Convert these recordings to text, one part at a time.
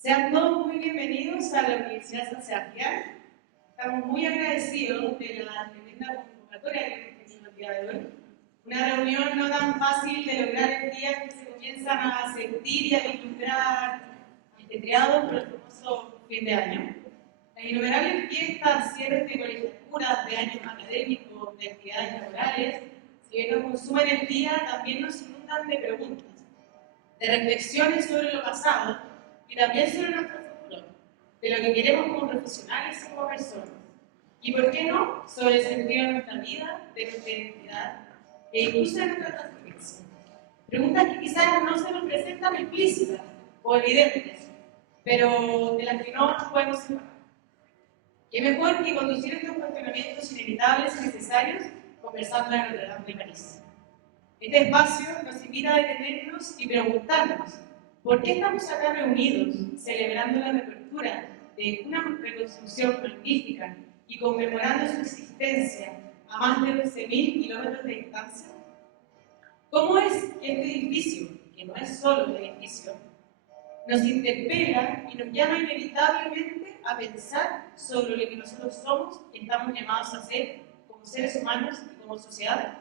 Sean todos muy bienvenidos a la Universidad San Sebastián. Estamos muy agradecidos de la tremenda convocatoria que hemos tenido el día de hoy. Una reunión no tan fácil de lograr en días que se comienzan a sentir y a vislumbrar ajetreados por el famoso fin de año. Las innumerables fiestas, cierres de colegiaturas, de años académicos, de actividades laborales, si bien nos consumen el día, también nos inundan de preguntas, de reflexiones sobre lo pasado y también sobre nuestro futuro, de lo que queremos como profesionales y como personas. Y por qué no, sobre el sentido de nuestra vida, de nuestra identidad e incluso de nuestra trascendencia. Preguntas que quizás no se nos presentan explícitas o evidentes, pero de las que no nos podemos separar. Qué mejor que conducir estos cuestionamientos inevitables y necesarios conversando en Notre Dame de París. Este espacio nos invita a detenernos y preguntarnos ¿por qué estamos acá reunidos celebrando la reapertura de una reconstrucción magnífica y conmemorando su existencia a más de 11.000 kilómetros de distancia? ¿Cómo es que este edificio, que no es solo un edificio, nos interpela y nos llama inevitablemente a pensar sobre lo que nosotros somos y estamos llamados a ser como seres humanos y como sociedad?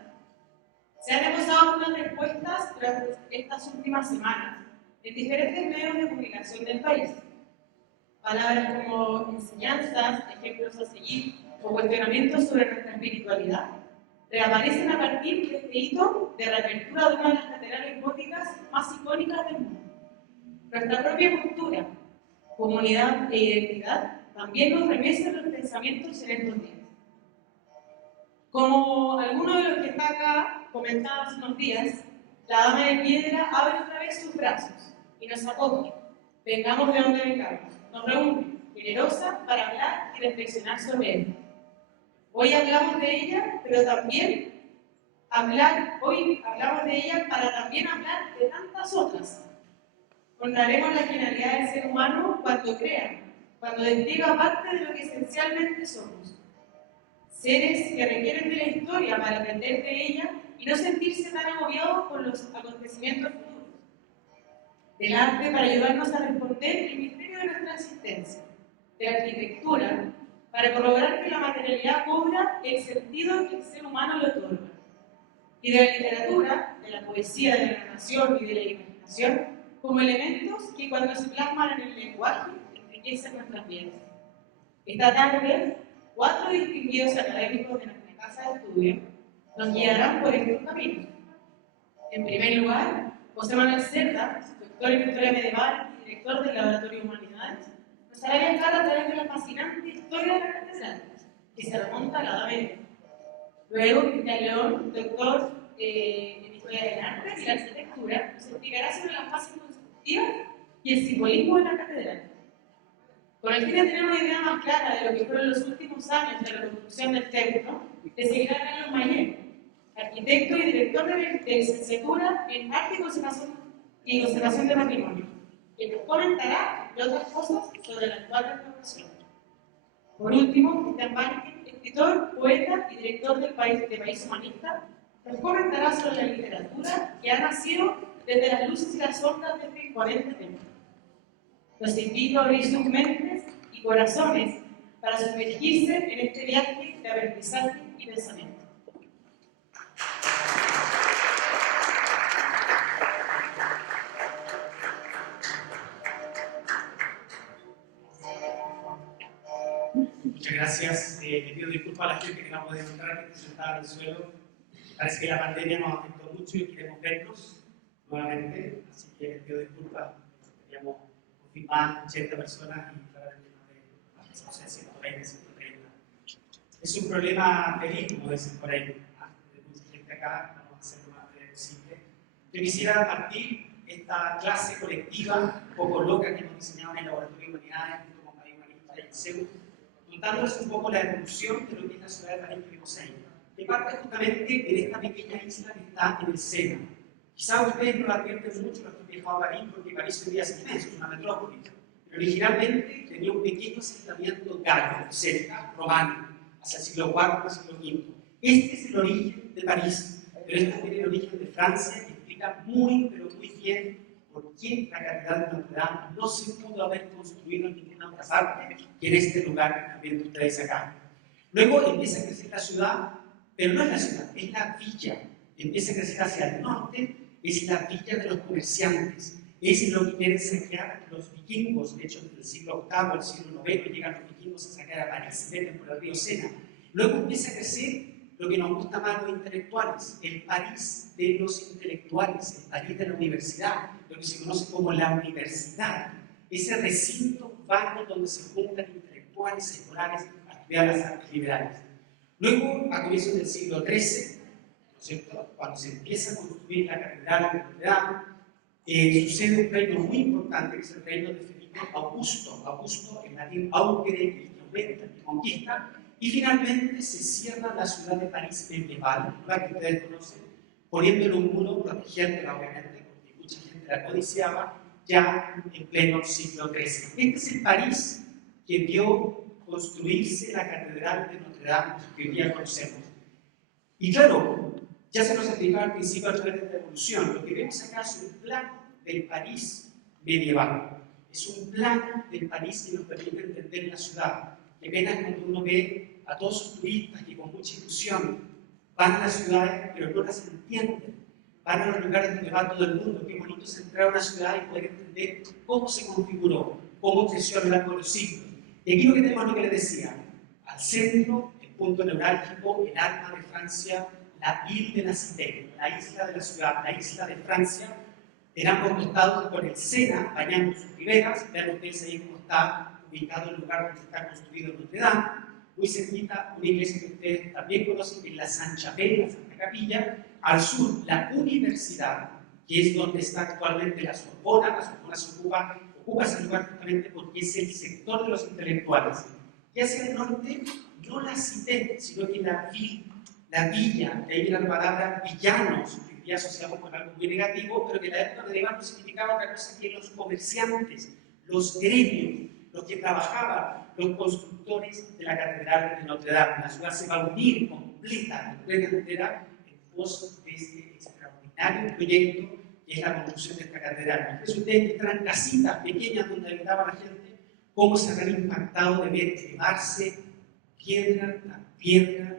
Se han esbozado algunas respuestas durante estas últimas semanas en diferentes medios de comunicación del país. Palabras como enseñanzas, ejemplos a seguir o cuestionamientos sobre nuestra espiritualidad reaparecen a partir de este hito de reapertura de una de las catedrales góticas más icónicas del mundo. Nuestra propia cultura, comunidad e identidad también nos remecen los pensamientos en estos días. Como alguno de los que está acá comentaba hace unos días, la Dama de Piedra abre otra vez sus brazos y nos acoge, vengamos de donde vengamos, nos reúne, generosa para hablar y reflexionar sobre él. Hoy hablamos de ella, pero también hoy hablamos de ella para también hablar de tantas otras. Honraremos la genialidad del ser humano cuando crea, cuando despliega parte de lo que esencialmente somos. Seres que requieren de la historia para aprender de ella y no sentirse tan agobiados por los acontecimientos futuros. Del arte para ayudarnos a responder el misterio de nuestra existencia. De la arquitectura para corroborar que la materialidad cobra el sentido que el ser humano le otorga. Y de la literatura, de la poesía, de la narración y de la imaginación, como elementos que cuando se plasman en el lenguaje enriquecen nuestras vidas. Esta tarde, 4 distinguidos académicos de nuestra casa de estudio nos guiarán por estos caminos. En primer lugar, José Manuel Cerda, doctor en Historia Medieval y director del Laboratorio de Humanidades, nos hará viajar a través de la fascinante historia de la catedral, que se remonta a la Edad Media. Luego, Cristian León, doctor en Historia del Arte y la Arquitectura, nos explicará sobre las fases constructivas y el simbolismo de la catedral. Con el fin de tener una idea más clara de lo que fueron los últimos años de la reconstrucción del templo, le seguirá Carlos Mayer, arquitecto y director de licenciatura en Arte y Conservación de Patrimonio, que nos comentará, entre otras cosas, sobre la actual restauración. Por último, Christian Márquez, escritor, poeta y director de País Humanista, nos comentará sobre la literatura que ha nacido desde las luces y las sombras de este imponente templo. Los invito a abrir sus mentes y corazones para sumergirse en este viaje de aprendizaje y pensamiento. Muchas gracias. Le pido disculpas a la gente que no puede entrar, que está sentada en el suelo. Parece que la pandemia nos afectó mucho y queremos vernos nuevamente, así que les pido disculpas. Queríamos confirmar 80 personas y claramente más de 120, 130. Es un problema feliz, como dicen por ahí. Hay mucha gente acá, vamos a hacer lo más breve posible. Yo quisiera partir esta clase colectiva, un poco loca, que hemos diseñado en el Laboratorio de Humanidades, junto con País Humanista y el CEU, contándoles un poco la evolución de lo que es la ciudad de París que vimos ahí. Que parte justamente en esta pequeña isla que está en el Sena. Quizás ustedes no la advierten mucho los que han viajado a París, porque París hoy día es inmenso, es una metrópoli. Pero originalmente tenía un pequeño asentamiento galo, cerca, romano, hacia el siglo IV, siglo V. Este es el origen de París, pero este tiene el origen de Francia, que explica muy, pero muy bien por qué la Catedral de Notre Dame no se pudo haber construido en ninguna otra parte que en este lugar que están viendo ustedes acá. Luego empieza a crecer la ciudad, pero no es la ciudad, es la villa. Empieza a crecer hacia el norte, es la villa de los comerciantes. Es lo que quieren saquear los vikingos. De hecho, desde el siglo VIII al siglo IX llegan los vikingos a saquear a París, meten por el río Sena. Luego empieza a crecer lo que nos gusta más los intelectuales, el París de los intelectuales, el París de la universidad, lo que se conoce como la universidad. Ese recinto vago donde se juntan intelectuales escolares a estudiar las artes liberales. Luego, a comienzos del siglo XIII, ¿no es cierto?, cuando se empieza a construir la Catedral de Notre Dame, sucede un reino muy importante, que es el reino de Felipe Augusto. Augusto, en latín augere, el que aumenta, el que conquista, y finalmente se cierra la ciudad de París medieval, la que ustedes conocen, poniéndole un muro, protegiéndola obviamente, porque mucha gente la codiciaba, ya en pleno siglo XIII. Este es el París que vio construirse la Catedral de Notre Dame que hoy día conocemos. Y claro, ya se nos explicaba al principio a través de la evolución, lo que vemos acá es un plano del París medieval. Es un plano del París que nos permite entender la ciudad. Qué pena es cuando uno ve a todos sus turistas que con mucha ilusión van a las ciudades, pero no las entienden. Van a los lugares donde va todo el mundo. Qué bonito es entrar a una ciudad y poder entender cómo se configuró, cómo creció a lo largo de los siglos. Y aquí lo que tenemos es lo que les decía. Al centro, el punto neurálgico, el alma de Francia, la Ile de la Cité, la isla de la ciudad, la isla de Francia, en ambos costados con el Sena bañando sus riberas. Vean ustedes ahí cómo está ubicado el lugar donde está construido Notre Dame. Muy cerquita, una iglesia que ustedes también conocen, que es la Sainte-Chapelle, la Santa Capilla. Al sur, la universidad, que es donde está actualmente la Sorbona. La Sorbona se ocupa ese lugar justamente porque es el sector de los intelectuales. Y hacia el norte, no la Cité, sino que la villa, de ahí viene la palabra villanos, que ya asociamos con algo muy negativo, pero que en la época medieval no significaba otra cosa que los comerciantes, los gremios, los que trabajaban, los constructores de la Catedral de Notre Dame. La ciudad se va a unir completa entera en pos de este extraordinario proyecto que es la construcción de esta catedral. Entonces ustedes tendrán casitas pequeñas donde habitaba la gente, cómo se habrán impactado de ver elevarse piedra tras piedra,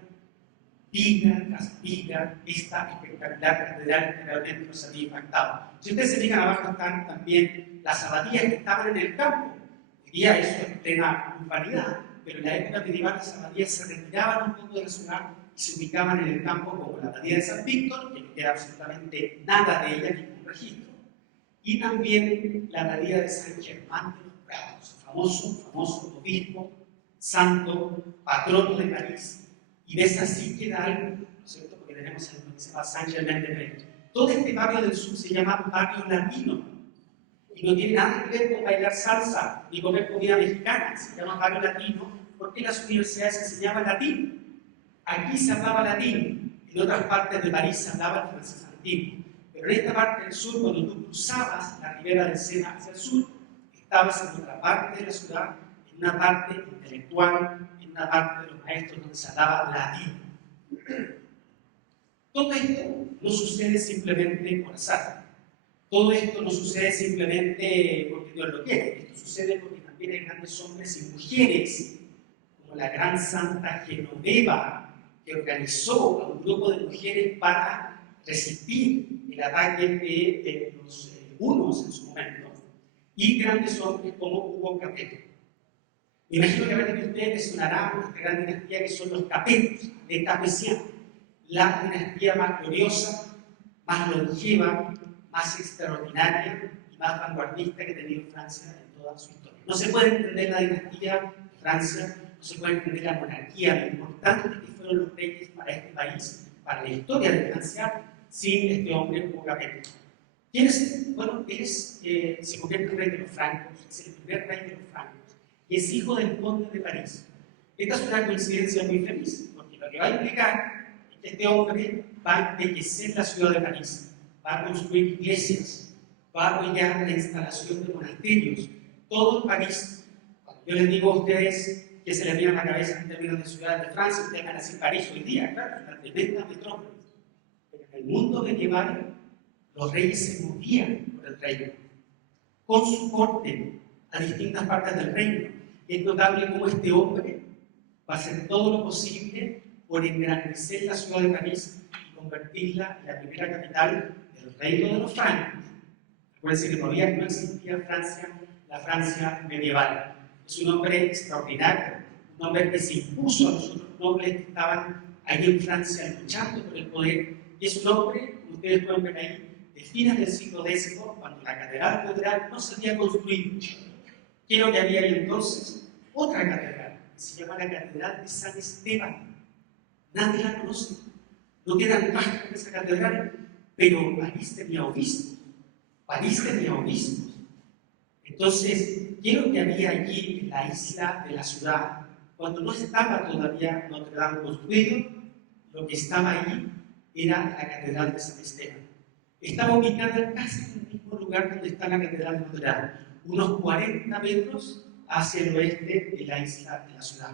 viga tras viga, esta espectacular catedral que realmente nos había impactado. Si ustedes se fijan, abajo están también las abadías que estaban en el campo. Hoy día eso es plena urbanidad, pero en la época medieval las abadías se retiraban un poco de la ciudad y se ubicaban en el campo, como la abadía de San Víctor, que no queda absolutamente nada de ella, ningún registro, y también la abadía de San Germán de los Prados, famoso obispo, santo, patrono de París, y de esa sí queda algo, ¿no es cierto?, porque tenemos el que se llama San Germain de Prés. Todo este barrio del sur se llama barrio latino, y no tiene nada que ver con bailar salsa ni comer comida mexicana. Se llama barrio latino porque en las universidades se enseñaba latín. Aquí se hablaba latín, en otras partes de París se hablaba el francés antiguo. Pero en esta parte del sur, cuando tú cruzabas la ribera del Sena hacia el sur, estabas en otra parte de la ciudad, en en una parte intelectual, en una parte de los maestros donde se hablaba latín. Todo esto no sucede simplemente por azar. Todo esto no sucede simplemente porque Dios lo quiere. Esto sucede porque también hay grandes hombres y mujeres, como la gran santa Genoveva, que organizó a un grupo de mujeres para resistir el ataque de los hunos en su momento, y grandes hombres como Hugo Capetto. Me imagino que a veces de ustedes les sonará esta gran dinastía que son los Capetos, de Capesiano, la dinastía más gloriosa, más longeva, más extraordinaria y más vanguardista que ha tenido Francia en toda su historia. No se puede entender la dinastía de Francia, no se puede entender la monarquía, lo importante que fueron los reyes para este país, para la historia de Francia, sin este hombre Hugo Capetto. ¿Quién es? Bueno, se convierte en rey de los francos, es el primer rey de los francos, y es hijo del conde de París. Esta es una coincidencia muy feliz, porque lo que va a implicar es que este hombre va a embellecer la ciudad de París, va a construir iglesias, va a apoyar la instalación de monasterios. Todo en París. Cuando yo les digo a ustedes que se les viene a la cabeza en términos de ciudades de Francia, ustedes van a decir París hoy día, claro, es una tremenda metrópoli. Pero en el mundo medieval, los reyes se movían por el reino, con su corte a distintas partes del reino. Y es notable cómo este hombre va a hacer todo lo posible por engrandecer la ciudad de París y convertirla en la primera capital del reino de los francos. Recuerden que todavía no existía Francia, la Francia medieval. Es un hombre extraordinario, un hombre que se impuso a los otros nobles que estaban ahí en Francia luchando por el poder. Y es un hombre, como ustedes pueden ver ahí, de fines del siglo X, cuando la catedral catedral no se había construido. ¿Qué es lo que había ahí entonces? Otra catedral, que se llama la Catedral de San Esteban. Nadie la conoce. No quedan rastros de esa catedral, pero París tenía obispos. París tenía obispos. Entonces, ¿qué es lo que había allí en la isla de la ciudad? Cuando no estaba todavía Notre Dame construido, lo que estaba allí era la Catedral de San Esteban. Estaba ubicada casi en el mismo lugar donde está la Catedral de Notre Dame, unos 40 metros hacia el oeste de la isla de la ciudad.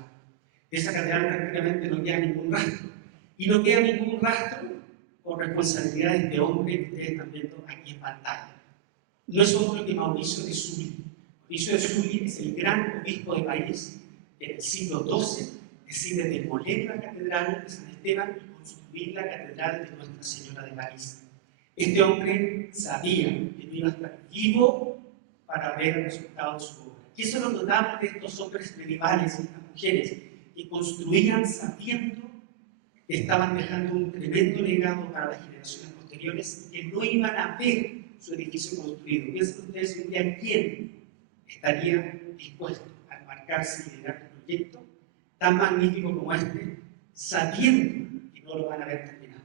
De esa catedral prácticamente no queda ningún rastro. Y no queda ningún rastro por responsabilidad de este hombre que ustedes están viendo aquí en pantalla. No es otro que Mauricio de Sully. Mauricio de Sully es el gran obispo de París en el siglo XII, decide demoler la catedral de San Esteban y construir la catedral de Nuestra Señora de París. Este hombre sabía que no iba a estar vivo para ver el resultado de su obra. Y eso es lo notable de estos hombres medievales y estas mujeres, que construían sabiendo que estaban dejando un tremendo legado para las generaciones posteriores, que no iban a ver su edificio construido. Piensen ustedes un día quién estaría dispuesto a embarcarse y liderar un proyecto tan magnífico como este, sabiendo que no lo van a ver terminado.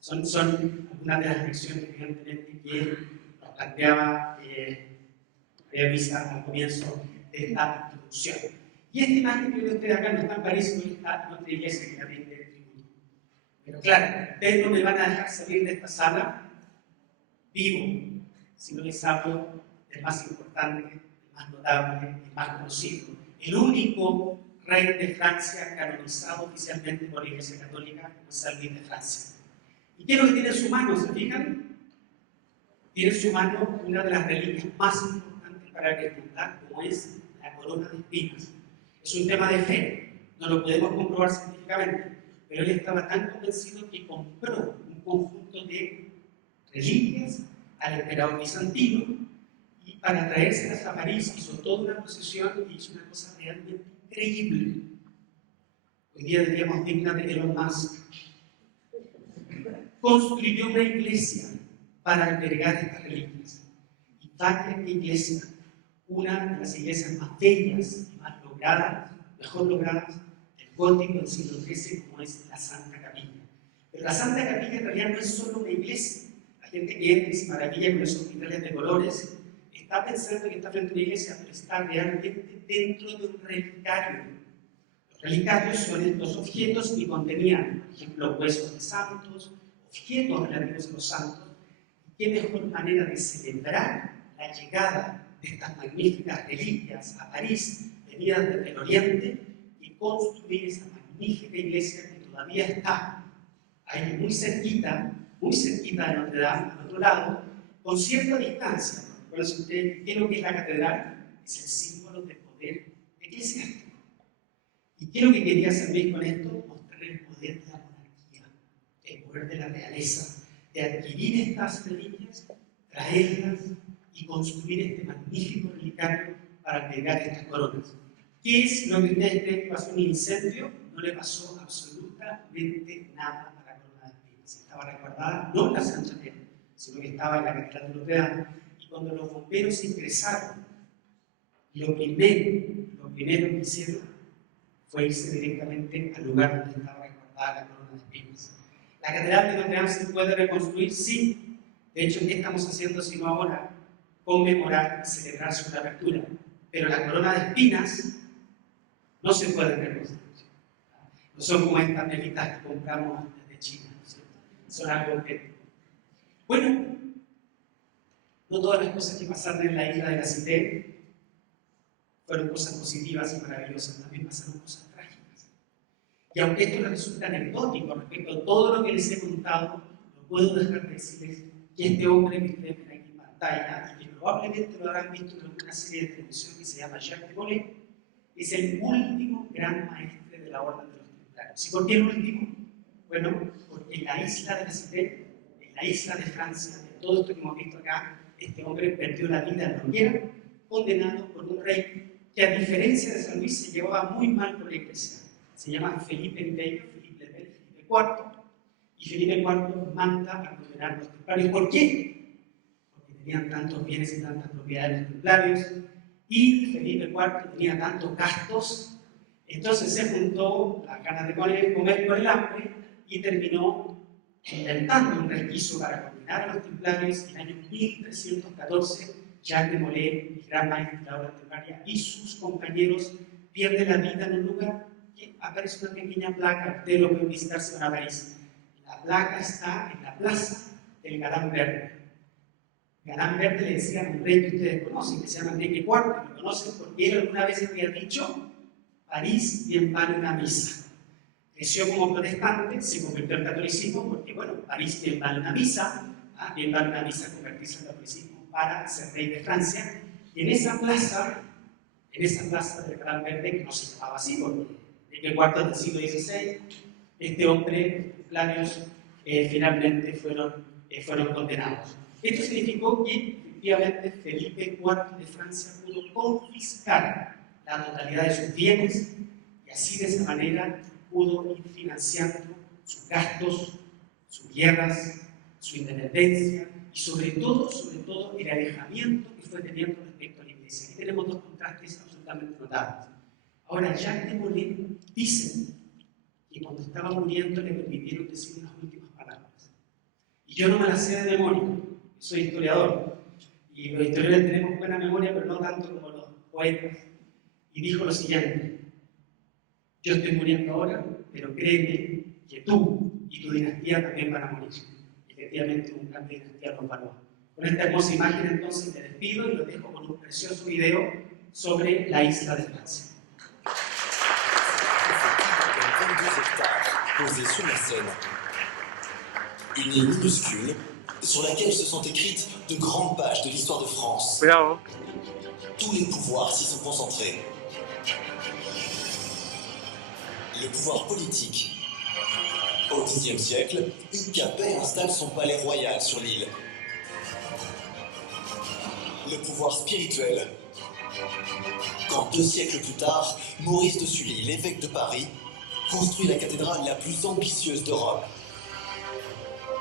Son algunas de las lecciones, evidentemente, que nos planteaba Luisa al comienzo de esta introducción. Y esta imagen que ven ustedes acá no está en París, no está en otra iglesia que también de tributo. Pero claro, ustedes no me van a dejar salir de esta sala vivo, si no les hablo del más importante, del más notable, del más conocido, el único rey de Francia canonizado oficialmente por la Iglesia Católica, como es San Luis de Francia. ¿Y qué es lo que tiene en su mano? ¿Se fijan? Tiene en su mano una de las reliquias más importantes para la cristiandad, como es la corona de espinas. Es un tema de fe, no lo podemos comprobar científicamente, pero él estaba tan convencido que compró un conjunto de reliquias al emperador bizantino y para traérselas a París hizo toda una procesión y hizo una cosa realmente increíble. Hoy día diríamos digna de Elon Musk. Construyó una iglesia para albergar estas reliquias. Y vaya qué iglesia, una de las iglesias más bellas y más logradas, mejor logradas del gótico del siglo XIII, como es la Santa Capilla. Pero la Santa Capilla en realidad no es solo una iglesia. La gente que entra y se maravilla con esos vitrales de colores está pensando que está frente a una iglesia, pero está realmente dentro de un relicario. Los relicarios son estos objetos que contenían, por ejemplo, huesos de santos, objetos relativos a los santos. Y qué mejor manera de celebrar la llegada de estas magníficas reliquias a París venidas desde el oriente y construir esa magnífica iglesia que todavía está ahí muy cerquita de Notre Dame, al otro lado, con cierta distancia. Por eso ustedes, ¿qué es lo que es la catedral? Es el símbolo de poder eclesiástico. ¿Y qué es lo que quería hacer Luis con esto? Mostrar el poder de la monarquía, el poder de la realeza, de adquirir estas reliquias, traerlas y construir este magnífico relicario para pegar estas coronas. ¿Qué es lo que ustedes creen que pasó? ¿Un incendio? No le pasó absolutamente nada a la corona de espinas. Estaba resguardada no en la Saint-Chapelle, sino que estaba en la catedral de Notre Dame. Y cuando los bomberos ingresaron, lo primero que hicieron fue irse directamente al lugar donde estaba resguardada la corona de espinas. ¿La catedral de Notre Dame se puede reconstruir? Sí. De hecho, ¿qué estamos haciendo sino ahora? Conmemorar y celebrar su reapertura. Pero la corona de espinas no se puede reconstruir. No son como estas velitas que compramos desde China, ¿no es cierto? Son algo que... Bueno, no todas las cosas que pasaron en la isla de la Cité fueron cosas positivas y maravillosas, también pasaron cosas trágicas. Y aunque esto les resulta anecdótico respecto a todo lo que les he contado, no puedo dejar de decirles que este hombre que ustedes ven aquí en pantalla, y que probablemente lo habrán visto en alguna serie de televisión que se llama Jacques de Molay, es el último gran maestre de la Orden de los Templarios. ¿Y por qué el último? Bueno, porque en la isla de la Cité, en la isla de Francia, en todo esto que hemos visto acá, este hombre perdió la vida en la hoguera, condenado por un rey que, a diferencia de San Luis, se llevaba muy mal con la iglesia. Se llama Felipe el Bello, Felipe el Bello, Felipe IV, y Felipe IV manda a condenar a los templarios. ¿Por qué? Porque tenían tantos bienes y tantas propiedades los templarios, y Felipe IV tenía tantos gastos, entonces se juntó las ganas de comer con el hambre y terminó inventando un resquicio para condenar a los templarios. En el año 1314, Jacques de Molay, el gran maestro de la Orden Templaria, y sus compañeros pierden la vida en un lugar que aparece una pequeña placa. Ustedes lo pueden visitar si van a París. La placa está en la plaza del Galán Verde. Galán Verde le decían a un rey que ustedes conocen, que se llama Enrique IV, lo conocen porque él alguna vez había dicho: París bien vale una misa. Creció como protestante, se convirtió al catolicismo porque, bueno, París bien vale una misa, bien vale una misa convertirse al catolicismo para ser rey de Francia. Y en esa plaza del Galán Verde, que no se llamaba así, porque Enrique IV del siglo XVI, este hombre, los templarios, finalmente fueron condenados. Esto significó que, efectivamente, Felipe IV de Francia pudo confiscar la totalidad de sus bienes y así, de esa manera, pudo ir financiando sus gastos, sus guerras, su independencia y, sobre todo, el alejamiento que fue teniendo respecto a la iglesia. Aquí tenemos dos contrastes absolutamente notables. Ahora, Jacques de Molay dice que cuando estaba muriendo le permitieron decir unas últimas palabras. Y yo no me las sé de memoria, soy historiador, y los historiadores tenemos buena memoria, pero no tanto como los poetas. Y dijo lo siguiente: yo estoy muriendo ahora, pero créeme que tú y tu dinastía también van a morir. Efectivamente, un cambio de dinastía nos való. Con esta hermosa imagen, entonces, me despido y lo dejo con un precioso video sobre la isla de Francia. Posée sur la Seine. Une île minuscule sur laquelle se sont écrites de grandes pages de l'histoire de France. Cuidado. Tous les pouvoirs s'y sont concentrés. Le pouvoir politique. Au Xe siècle, Hugues Capet installe son palais royal sur l'île. Le pouvoir spirituel. Quand 2 siècles plus tard, Maurice de Sully, l'évêque de Paris, construit la cathédrale la plus ambitieuse d'Europe,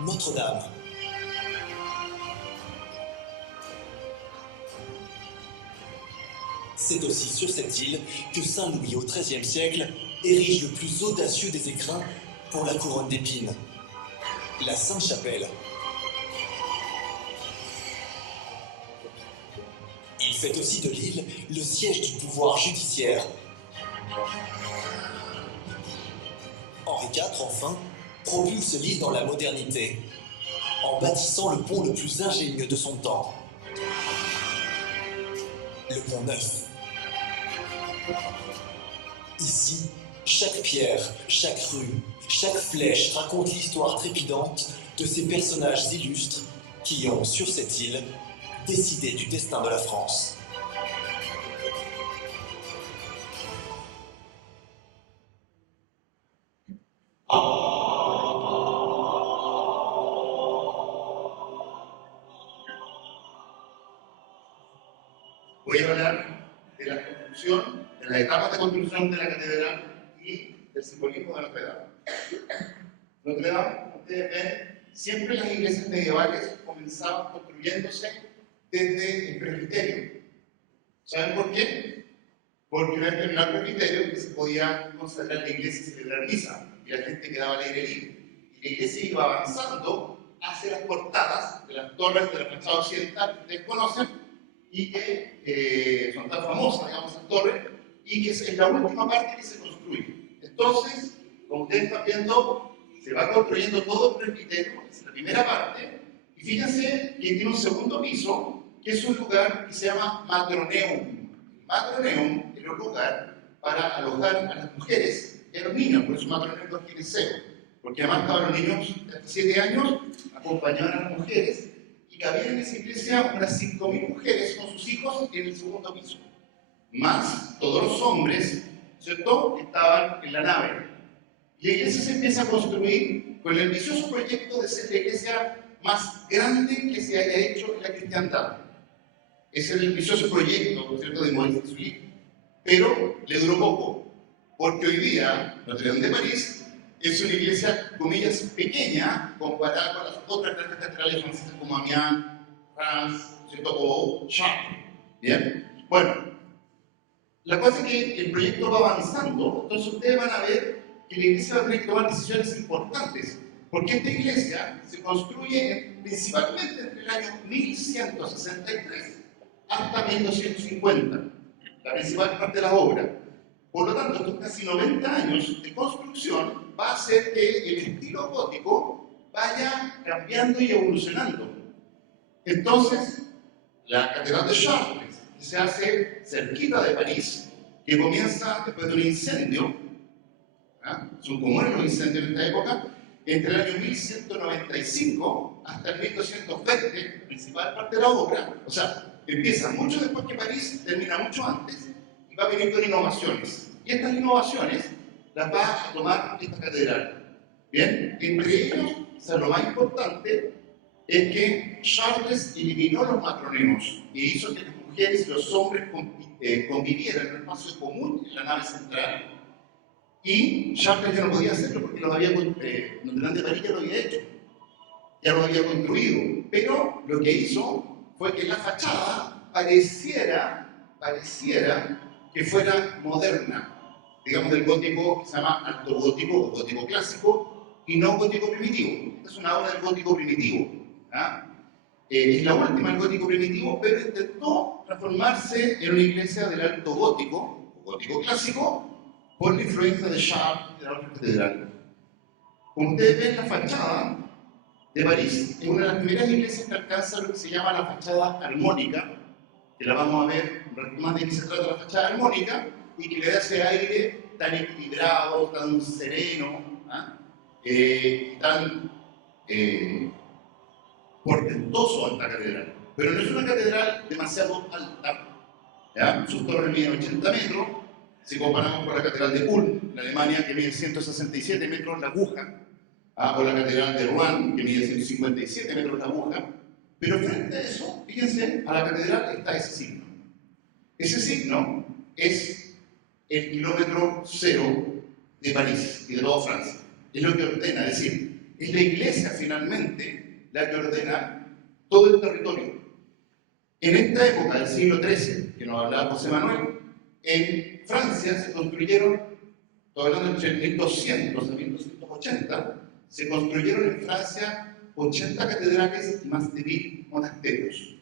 Notre-Dame. C'est aussi sur cette île que Saint-Louis, au XIIIe siècle, érige le plus audacieux des écrins pour la couronne d'épines, la Sainte-Chapelle. Il fait aussi de l'île le siège du pouvoir judiciaire. Henri IV, enfin, propulse l'île dans la modernité, en bâtissant le pont le plus ingénieux de son temps, le Pont Neuf. Ici, chaque pierre, chaque rue, chaque flèche raconte l'histoire trépidante de ces personnages illustres qui ont, sur cette île, décidé du destin de la France. Voy a hablar de la construcción, de las etapas de construcción de la catedral y del simbolismo de Notre Dame. Notre Dame, como ustedes ven, siempre las iglesias medievales comenzaban construyéndose desde el presbiterio. ¿Saben por qué? Porque una vez terminado el presbiterio se podía consagrar la iglesia y celebrar misa, y la gente quedaba al aire libre. Y la iglesia iba avanzando hacia las portadas de las torres de la fachada occidental que ustedes conocen, y que son tan famosas, digamos, esas torres, y que es la última parte que se construye. Entonces, como ustedes están viendo, se va construyendo todo el presbiterio, es la primera parte, y fíjense que tiene un segundo piso, que es un lugar que se llama Matroneum. Matroneum era un lugar para alojar a las mujeres y a los niños, por eso Matroneum no tiene cero, porque además estaban los niños de hasta 7 años, acompañaban a las mujeres, y cabían en esa iglesia unas 5.000 mujeres con sus hijos en el segundo piso, más todos los hombres, ¿cierto?, que estaban en la nave. Y la iglesia se empieza a construir con el ambicioso proyecto de ser la iglesia más grande que se haya hecho en la cristiandad. Ese es el ambicioso proyecto, ¿cierto?, de Maurice de Sully. Pero le duró poco, porque hoy día Notre Dame de París es una iglesia, comillas, pequeña comparada con las otras grandes catedrales francesas como Amiens, Reims, ¿cierto?, o Chartres. ¿Bien? Bueno, la cosa es que el proyecto va avanzando, entonces ustedes van a ver que la iglesia va a tener que tomar decisiones importantes, porque esta iglesia se construye principalmente entre el año 1163 hasta 1250, la principal parte de la obra. Por lo tanto, estos casi 90 años de construcción va a hacer que el estilo gótico vaya cambiando y evolucionando. Entonces, la catedral de Chartres, que se hace cerquita de París, que comienza después de un incendio, son comunes los incendios en esta época, entre el año 1195 hasta el 1220, la principal parte de la obra, o sea, empieza mucho después que París, termina mucho antes, y va a venir con innovaciones. Y estas innovaciones las va a tomar esta catedral. Bien, entre ellos, o sea, lo más importante es que Chartres eliminó los matroneos y hizo que las mujeres y los hombres convivieran en un espacio común en la nave central. Y Chartres ya no podía hacerlo porque Notre Dame de París ya lo había hecho, ya lo había construido. Pero lo que hizo fue que la fachada pareciera que fuera moderna, digamos del gótico que se llama alto gótico o gótico clásico y no gótico primitivo. Esta es una obra del gótico primitivo. Es la última del gótico primitivo, pero intentó transformarse en una iglesia del alto gótico o gótico clásico por la influencia de Chartres y de la otra catedral. Como ustedes ven, la fachada de París es una de las primeras iglesias que alcanza lo que se llama la fachada armónica, que la vamos a ver más de qué se trata la fachada armónica, y que le da ese aire tan equilibrado, tan sereno, tan portentoso a esta catedral. Pero no es una catedral demasiado alta, ¿ya? Sus torres miden 80 metros, si comparamos con la catedral de Ulm, en Alemania, que mide 167 metros la aguja, o la catedral de Rouen, que mide 157 metros la aguja. Pero frente a eso, fíjense, a la catedral está ese signo. Ese signo es el kilómetro cero de París y de toda Francia. Es lo que ordena, es decir, es la iglesia finalmente la que ordena todo el territorio. En esta época del siglo XIII, que nos hablaba José Manuel, en Francia se construyeron, estoy hablando entre 1200 a 1280, se construyeron en Francia 80 catedrales y más de 1000 monasterios.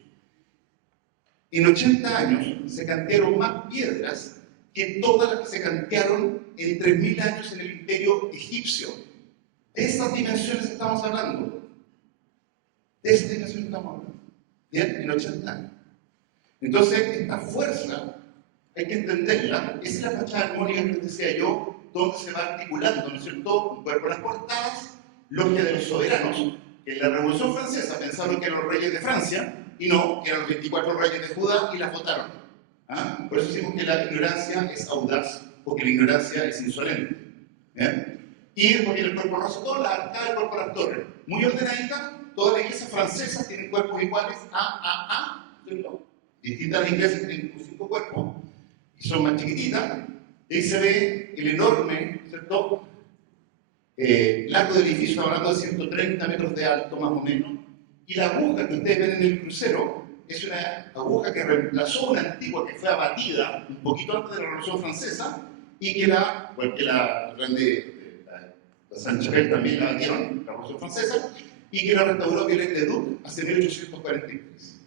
En 80 años se cantearon más piedras que todas las que se cantearon en 3000 años en el imperio egipcio. De esas dimensiones estamos hablando. De esas dimensiones estamos hablando. Bien, en 80 años. Entonces, esta fuerza hay que entenderla. Esa es la fachada armónica que les decía yo, donde se va articulando, ¿no es cierto?, un cuerpo de las portadas, logia de los soberanos, que en la Revolución Francesa pensaron que eran los reyes de Francia, y no, que eran los 24 reyes de Judá, y las votaron. ¿Ah? Por eso decimos que la ignorancia es audaz, porque la ignorancia es insolente. Y después viene el cuerpo rosetón, la arcada del cuerpo de las torres. Muy ordenadita, todas las iglesias francesas tienen cuerpos iguales, ¿cierto? Distintas las iglesias tienen 5 cuerpos, y son más chiquititas. Ahí se ve el enorme, ¿cierto?, largo del edificio, hablando de 130 metros de alto más o menos, y la aguja que ustedes ven en el crucero es una aguja que reemplazó una antigua que fue abatida un poquito antes de la Revolución Francesa y que la Saint-Chapelle también la abatieron en la Revolución Francesa y que la restauró Viollet-le-Duc hace 1843.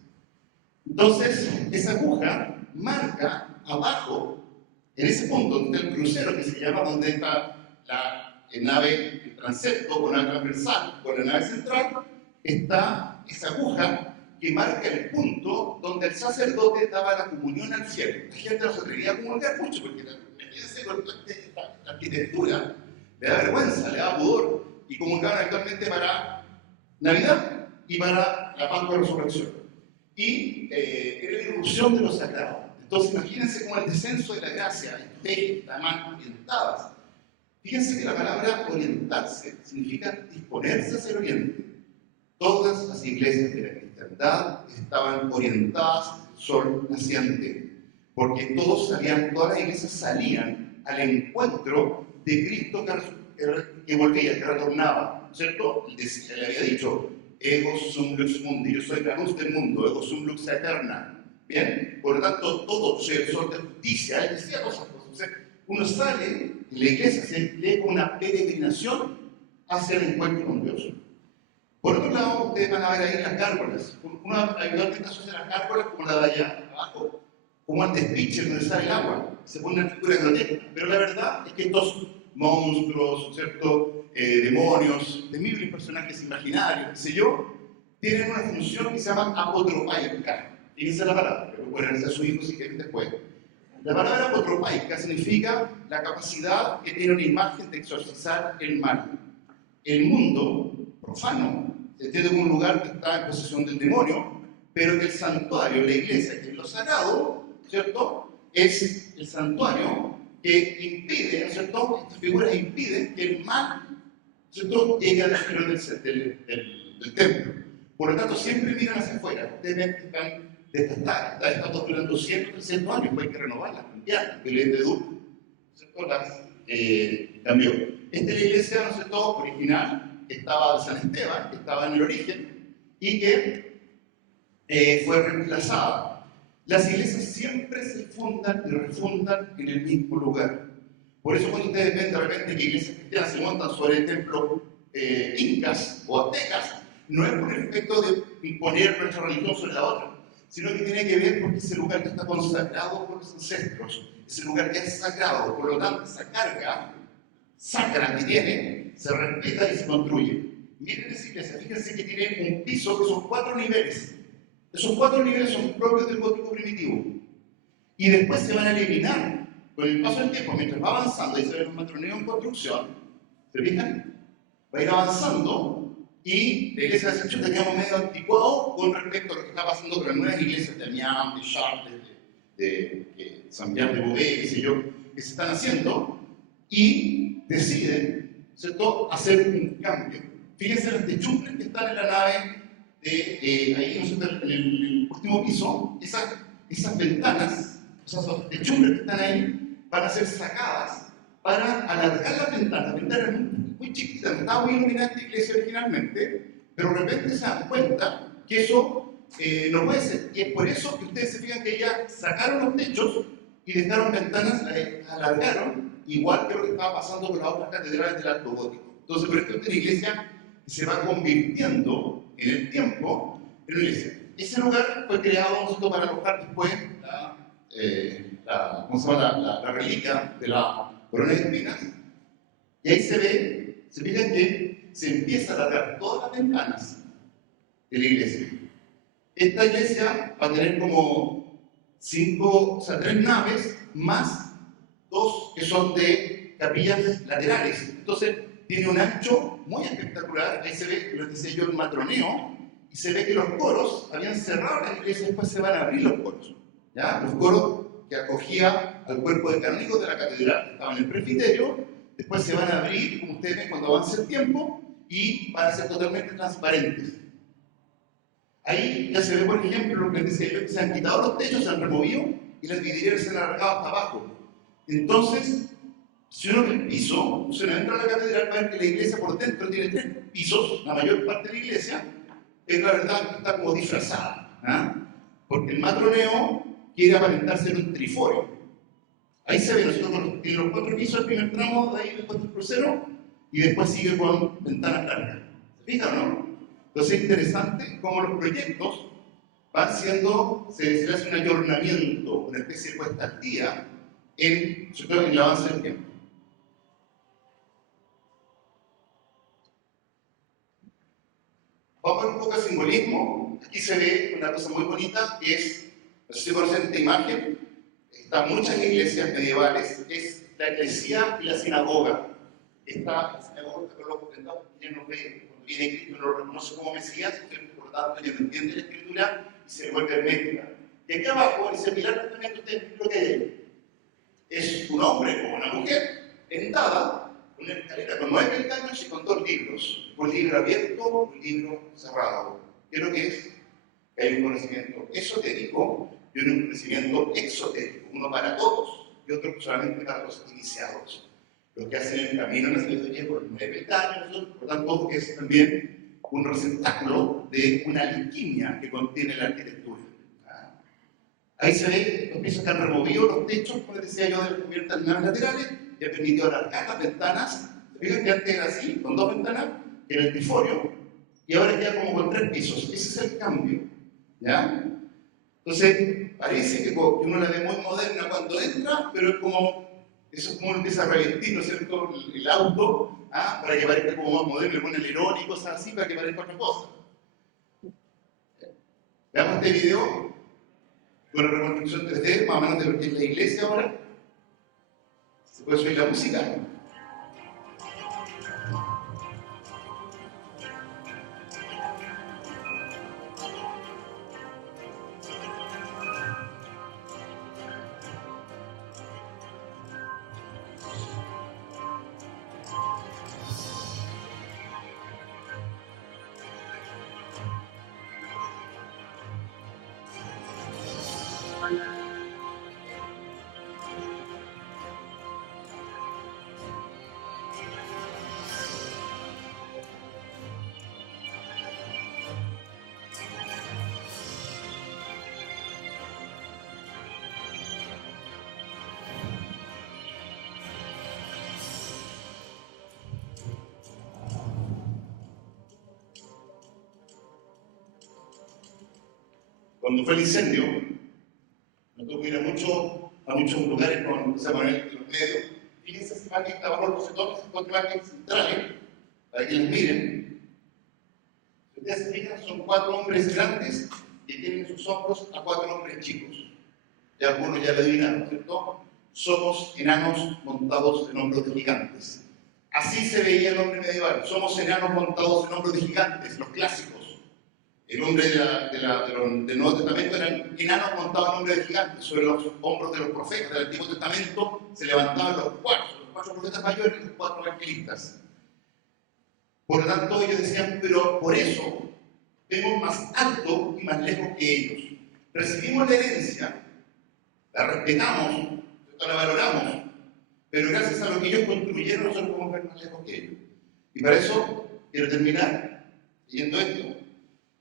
Entonces, esa aguja marca abajo, en ese punto donde está el crucero, que se llama, donde está la nave, el transepto o nave transversal o la nave central, está esa aguja que marca el punto donde el sacerdote daba la comunión al cielo. La gente no se atrevía a comulgar mucho porque la arquitectura le da vergüenza, le da pudor, y comulgaban actualmente para Navidad y para la Pascua de Resurrección. Y era la irrupción de lo sagrado. Entonces imagínense cómo el descenso de la gracia, están más orientadas. Fíjense que la palabra orientarse significa disponerse hacia el oriente. Todas las iglesias de la cristiandad estaban orientadas al sol naciente, porque todas las iglesias salían al encuentro de Cristo que volvía, que retornaba, ¿cierto? Él había dicho, ego sum lux mundi, yo soy la luz del mundo, ego sum lux eterna. Bien, por lo tanto, todo, soy el sol de justicia, él decía todas esas cosas. O sea, uno sale, y la iglesia se lee como una peregrinación hacia el encuentro con Dios. Por otro lado, ustedes van a ver ahí las gárgolas. Uno habitualmente asocia las gárgolas como la de allá abajo, como al despiche donde sale el agua. Se pone una figura grotesca. Pero la verdad es que estos monstruos, ¿cierto?, demonios, temibles personajes imaginarios, qué sé yo, tienen una función que se llama apotropaica. Fíjense la palabra, pero pueden hacer a su hijo si quieren después. La palabra apotropaica significa la capacidad que tiene una imagen de exorcizar el mal. El mundo profano se entiende como un lugar que está en posesión del demonio, pero que el santuario, la iglesia, que es lo sagrado, ¿cierto?, es el santuario que impide, ¿cierto?, estas figuras impiden que el mal, ¿cierto?, llegue al exterior del templo. Por lo tanto, siempre miran hacia afuera. Ustedes ven que están desgastadas, están durando 200, 300 años, pues hay que renovarlas, cambiarlas. Viollet-le-Duc, ¿cierto?, las cambió. Esta es la iglesia, ¿no es cierto?, original, que estaba de San Esteban, que estaba en el origen, y que fue reemplazada. Las iglesias siempre se fundan y refundan en el mismo lugar. Por eso cuando ustedes ven de repente que iglesias cristianas se montan sobre el templo incas o aztecas, no es por el efecto de imponer nuestra religión sobre la otra, sino que tiene que ver porque ese lugar que está consagrado por los ancestros, ese lugar que es sagrado, por lo tanto esa carga sacra que tiene, se respeta y se construye. Miren esa iglesia, fíjense que tiene un piso que son 4 niveles. Esos 4 niveles son propios del gótico primitivo. Y después se van a eliminar con el paso del tiempo, mientras va avanzando, y se ve un matroneo en construcción, ¿se fijan? Va a ir avanzando y la iglesia de Ascensión quedamos medio anticuado con respecto a lo que está pasando con las nuevas iglesias de Amiens, de Chartres, de Saint-Pierre de Beauvais, qué sé yo, que se están haciendo y deciden, ¿cierto?, hacer un cambio. Fíjense las techumbres que están en la nave ahí, ¿no es cierto?, en el último piso, esas ventanas, esas techumbres que están ahí, van a ser sacadas para alargar las ventanas. Las ventanas muy chiquitas, no estaba muy iluminada esta iglesia originalmente, pero de repente se dan cuenta que eso no puede ser. Y es por eso que ustedes se fijan que ya sacaron los techos y dejaron ventanas, las alargaron, igual que lo que estaba pasando con las otras catedrales del Alto Gótico. Entonces, por esto es una iglesia que se va convirtiendo en el tiempo en una iglesia. Ese lugar fue creado para alojar después la reliquia de la corona de espinas, y ahí se ve, se fijan que se empieza a alargar todas las ventanas de la iglesia. Esta iglesia va a tener como 3 naves más 2 que son de capillas laterales. Entonces tiene un ancho muy espectacular. Ahí se ve, lo decía yo, el matroneo, y se ve que los coros habían cerrado la iglesia y después se van a abrir los coros. ¿Ya? Los coros que acogía al cuerpo de canónigos de la catedral, que estaban en el presbiterio, después se van a abrir, como ustedes ven, cuando avance el tiempo, y van a ser totalmente transparentes. Ahí ya se ve, por ejemplo, lo que les decía yo, que se han quitado los techos, se han removido y las vidrieras se han alargado hasta abajo. Entonces, si uno ve el piso, si uno entra a la catedral, va a ver que la iglesia por dentro tiene 3 pisos, la mayor parte de la iglesia, es la verdad que está como disfrazada, ¿ah? Porque el matroneo quiere aparentar ser un triforio. Ahí se ve, nosotros en los 4 pisos, el primer tramo, de ahí después del crucero, y después sigue con ventanas largas. ¿Se fijan o no? Entonces es interesante cómo los proyectos van siendo, se le hace un ayornamiento, una especie de puesta al día en el avance del tiempo. Vamos a ver un poco de simbolismo. Aquí se ve una cosa muy bonita, que es, no sé si conocen esta imagen, están muchas iglesias medievales, es la iglesia y la sinagoga. Esta sinagoga está con los ofrendados, ya no ve, cuando viene Cristo no lo reconoce como Mesías, por lo tanto ya no entiende la escritura y se vuelve hermética. Y aquí abajo, en ese pilar justamente, ustedes ven lo que hay ahí. Es un hombre o una mujer sentada con una escalera con 9 peldaños y con 2 libros. Un libro abierto, un libro cerrado. ¿Qué es lo que es? Hay un conocimiento esotérico y un conocimiento exotérico. Uno para todos y otro solamente para los iniciados. Los que hacen el camino en la sabiduría por 9 peldaños, por lo tanto, es también un receptáculo de una alquimia que contiene la arquitectura. Ahí se ve los pisos que han removido los techos, como les decía yo, de las cubiertas laterales, y ha permitido alargar las ventanas. Fíjense que antes era así, con 2 ventanas, que era el triforio, y ahora queda como con 3 pisos. Ese es el cambio. ¿Ya? Entonces, parece que uno la ve muy moderna cuando entra, pero es como, eso es como uno empieza a revestir, ¿no es cierto?, el auto, para que parezca como más moderno, le pone el alerón y cosas así, para que parezca otra cosa. Veamos este video con la reconstrucción 3D, más o menos de lo que es la iglesia ahora. ¿Se puede subir la música? Cuando fue el incendio, nos tocó ir a muchos lugares con José Manuel de los medios. Fíjense esa imagen que está abajo, los sectores, son 4 imágenes centrales, para que las miren. Si ustedes se fijan, son 4 hombres grandes que tienen en sus hombros a 4 hombres chicos. Ya algunos ya lo adivinaron, ¿cierto? Somos enanos montados en hombros de gigantes. Así se veía el hombre medieval. Somos enanos montados en hombros de gigantes, los clásicos. El hombre del Nuevo Testamento eran enanos montados en hombres de gigantes. Sobre los hombros de los profetas del Antiguo Testamento se levantaban los 4 profetas mayores y los 4 evangelistas. Por lo tanto, ellos decían, pero por eso vemos más alto y más lejos que ellos. Recibimos la herencia, la respetamos, la valoramos, pero gracias a lo que ellos construyeron, nosotros podemos ver más lejos que ellos. Y para eso quiero terminar leyendo esto.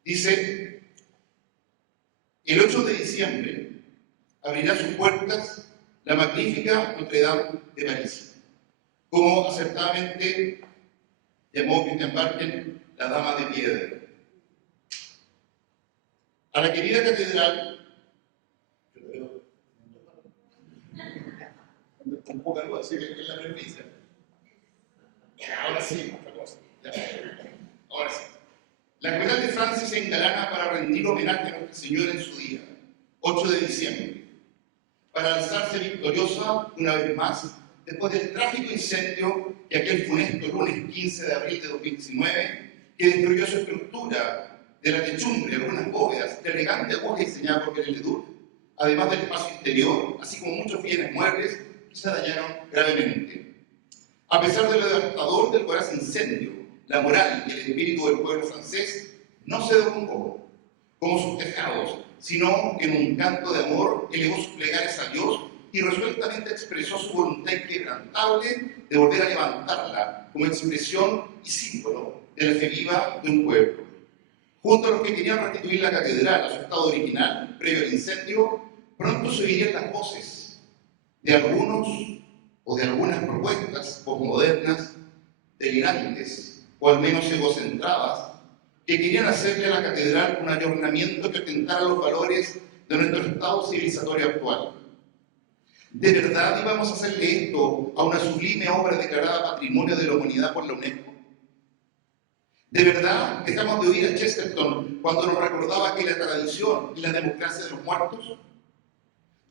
Dice, el 8 de diciembre abrirá sus puertas la magnífica Notre Dame de París, como acertadamente llamó Christian Barken la Dama de Piedra. A la querida catedral, un poco algo así que es la premisa. Ahora sí, otra cosa. Ahora sí. La Catedral de Francia se engalana para rendir homenaje a Nuestra Señora en su día, 8 de diciembre. para alzarse victoriosa una vez más después del trágico incendio que aquel funesto lunes 15 de abril de 2019 que destruyó su estructura de la techumbre, algunas bóvedas, de elegante aguja diseñada por Pérez Leduc, además del espacio interior, así como muchos bienes muebles que se dañaron gravemente. A pesar de lo devastador del voraz incendio, la moral y el espíritu del pueblo francés no se derrumbó como sus tejados, sino que en un canto de amor elevó sus plegarias a Dios y resueltamente expresó su voluntad inquebrantable de volver a levantarla como expresión y símbolo de la fe viva de un pueblo. Junto a los que querían restituir la catedral a su estado original, previo al incendio, pronto se oirían las voces de algunos o de algunas propuestas posmodernas, delirantes, o al menos egocentradas, que querían hacerle a la catedral un ayornamiento que atentara los valores de nuestro estado civilizatorio actual. ¿De verdad íbamos a hacerle esto a una sublime obra declarada Patrimonio de la Humanidad por la UNESCO? ¿De verdad dejamos de oír a Chesterton cuando nos recordaba que la tradición y la democracia de los muertos?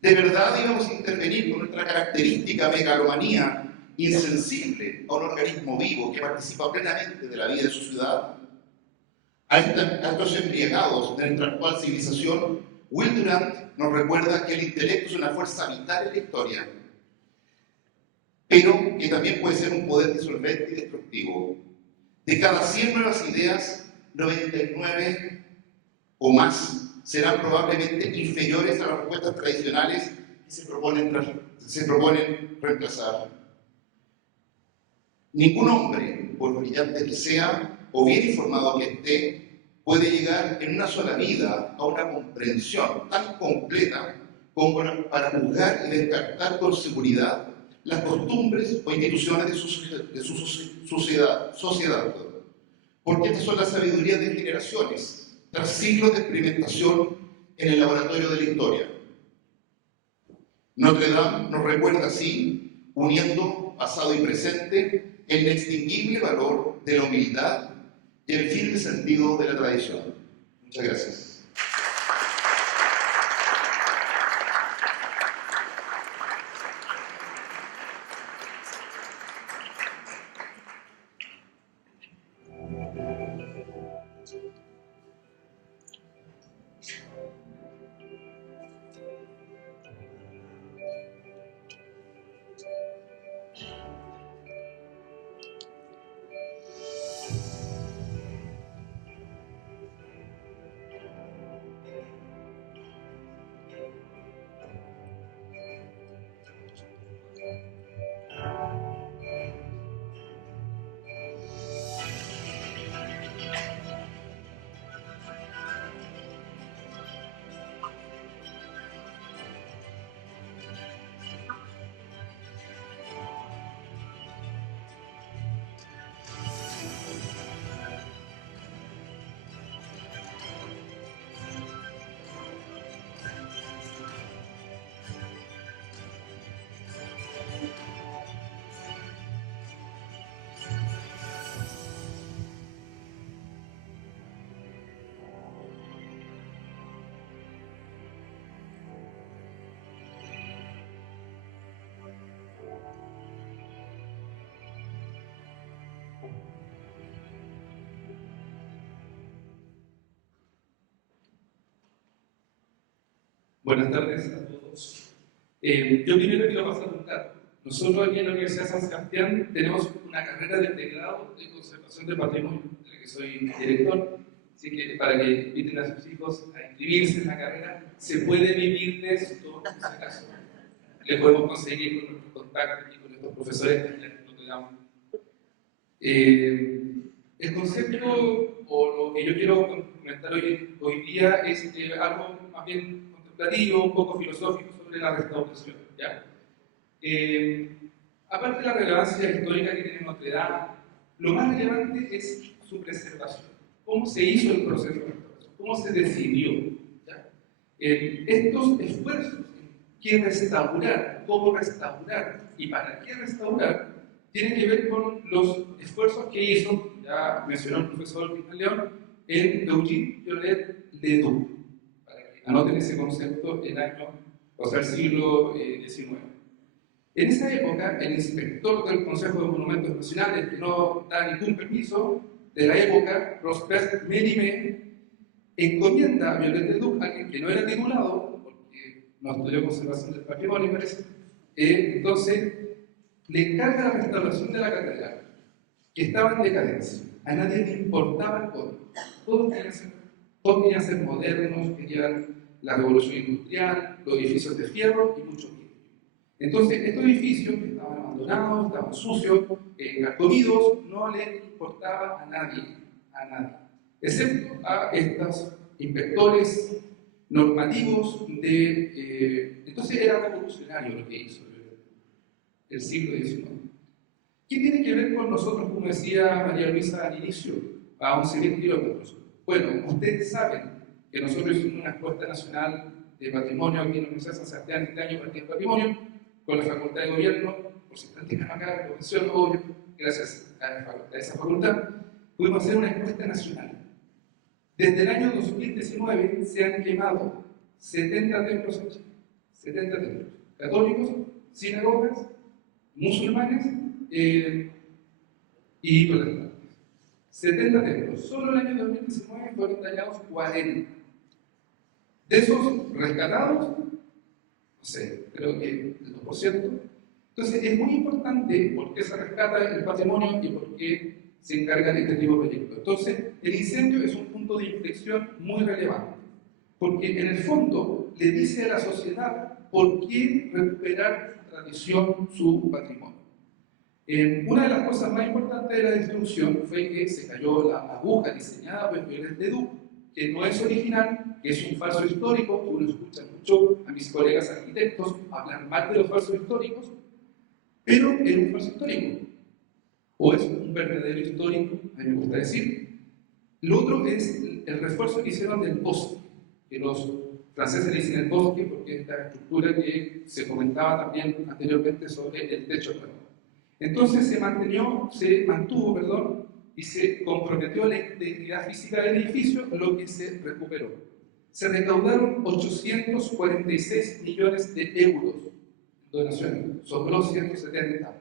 ¿De verdad íbamos a intervenir con nuestra característica megalomanía insensible a un organismo vivo que participa plenamente de la vida de su ciudad? A estos embriagados de nuestra actual civilización, Will Durant nos recuerda que el intelecto es una fuerza vital en la historia, pero que también puede ser un poder disolvente y destructivo. De cada 100 nuevas ideas, 99 o más serán probablemente inferiores a las respuestas tradicionales que se proponen reemplazar. Ningún hombre, por brillante que sea o bien informado que esté, puede llegar en una sola vida a una comprensión tan completa como para juzgar y descartar con seguridad las costumbres o instituciones de su sociedad. Porque estas son las sabidurías de generaciones, tras siglos de experimentación en el laboratorio de la historia. Notre Dame nos recuerda así, uniendo pasado y presente, el inextinguible valor de la humildad y el firme sentido de la tradición. Muchas gracias. Buenas tardes a todos. Yo primero quiero pasar un dato. Nosotros aquí en la Universidad San Sebastián tenemos una carrera de pregrado de conservación de patrimonio, de la que soy director. Así que para que inviten a sus hijos a inscribirse en la carrera, se puede vivir de esto, en ese caso. Le podemos conseguir con nuestros contactos y con nuestros profesores que nos te damos. El concepto, o lo que yo quiero comentar hoy día, es algo más bien contemplativo, un poco filosófico sobre la restauración, ¿ya? Aparte de la relevancia histórica que tiene Notre Dame, lo más relevante es su preservación. ¿Cómo se hizo el proceso de restauración? ¿Cómo se decidió? ¿Ya? Estos esfuerzos en qué restaurar, cómo restaurar y para qué restaurar, tienen que ver con los esfuerzos que hizo, ya mencionó el profesor Cristóbal León, en Eugene Violet Ledoux. Para que anoten ese concepto, el año o sea, el siglo XIX. En esa época, el inspector del Consejo de Monumentos Nacionales, que no da ningún permiso de la época, Prosper Mérimée, encomienda a Viollet Leduc, alguien que no era titulado, porque no estudió conservación del patrimonio, parece, entonces le encarga la restauración de la catedral, que estaba en decadencia. A nadie le importaba el código. Todos querían ser modernos, querían la revolución industrial, los edificios de fierro y mucho más. Entonces, estos edificios que estaban abandonados, estaban sucios, carcomidos, no le importaba a nadie, excepto a estos inspectores normativos de... entonces era revolucionario lo que hizo el siglo XIX. ¿Qué tiene que ver con nosotros, como decía María Luisa al inicio, a 11.000 kilómetros? Bueno, ustedes saben que nosotros hicimos una encuesta nacional de patrimonio aquí en la Universidad de San Sebastián este año para el patrimonio, con la Facultad de Gobierno, por si practican acá la profesión, obvio, gracias a esa facultad, pudimos hacer una encuesta nacional. Desde el año 2019 se han quemado 70 templos en Chile, 70 templos, católicos, sinagogas, musulmanes y protestantes. 70 templos. Solo el año 2019 fueron dañados 40. De esos rescatados, no sé, creo que el 2%. Entonces es muy importante por qué se rescata el patrimonio y por qué se encargan este tipo de proyectos. Entonces, el incendio es un punto de inflexión muy relevante, porque en el fondo le dice a la sociedad por qué recuperar su tradición, su patrimonio. Una de las cosas más importantes de la destrucción fue que se cayó la aguja diseñada por Viollet Leduc, que no es original, que es un falso histórico, que uno escucha mucho a mis colegas arquitectos hablar mal de los falsos históricos, pero era un falso histórico, o es un verdadero histórico, a mí me gusta decir. Lo otro es el refuerzo que hicieron del bosque, que los franceses le dicen el bosque porque es esta estructura que se comentaba también anteriormente sobre el techo nuevo. Entonces se mantuvo, y se comprometió la integridad física del edificio, lo que se recuperó. Se recaudaron 846 millones de euros en donaciones, sobró 170.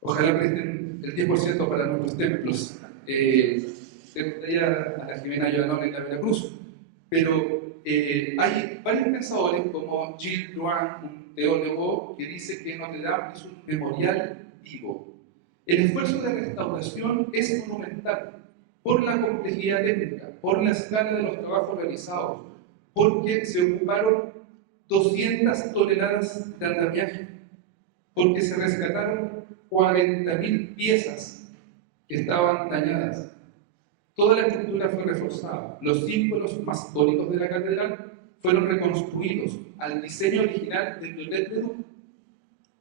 Ojalá presten el 10% para nuestros templos. A la Jimena Llorón en la Veracruz. Pero hay varios pensadores, como Gilles Drouin, un teólogo, que dice que Notre Dame es un memorial vivo. El esfuerzo de restauración es monumental por la complejidad técnica, por la escala de los trabajos realizados, porque se ocuparon 200 toneladas de andamiaje, porque se rescataron 40.000 piezas que estaban dañadas. Toda la estructura fue reforzada. Los símbolos mastónicos de la catedral fueron reconstruidos al diseño original de Viollet Leduc,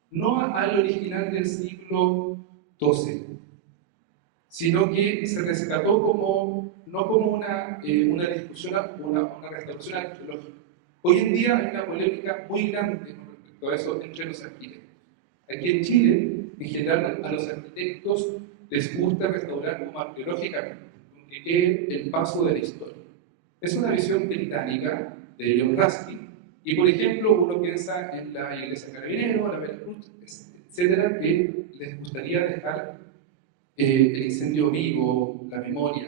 no al original del siglo XII, sino que se rescató no como una discusión, una restauración arqueológica. Hoy en día hay una polémica muy grande con respecto a eso entre los arquitectos. Aquí en Chile, en general, a los arquitectos les gusta restaurar como arqueológicamente, que quede el paso de la historia. Es una visión británica de John Ruskin, y por ejemplo, uno piensa en la iglesia Carabinero, la Veracruz, etcétera, que les gustaría dejar el incendio vivo, la memoria.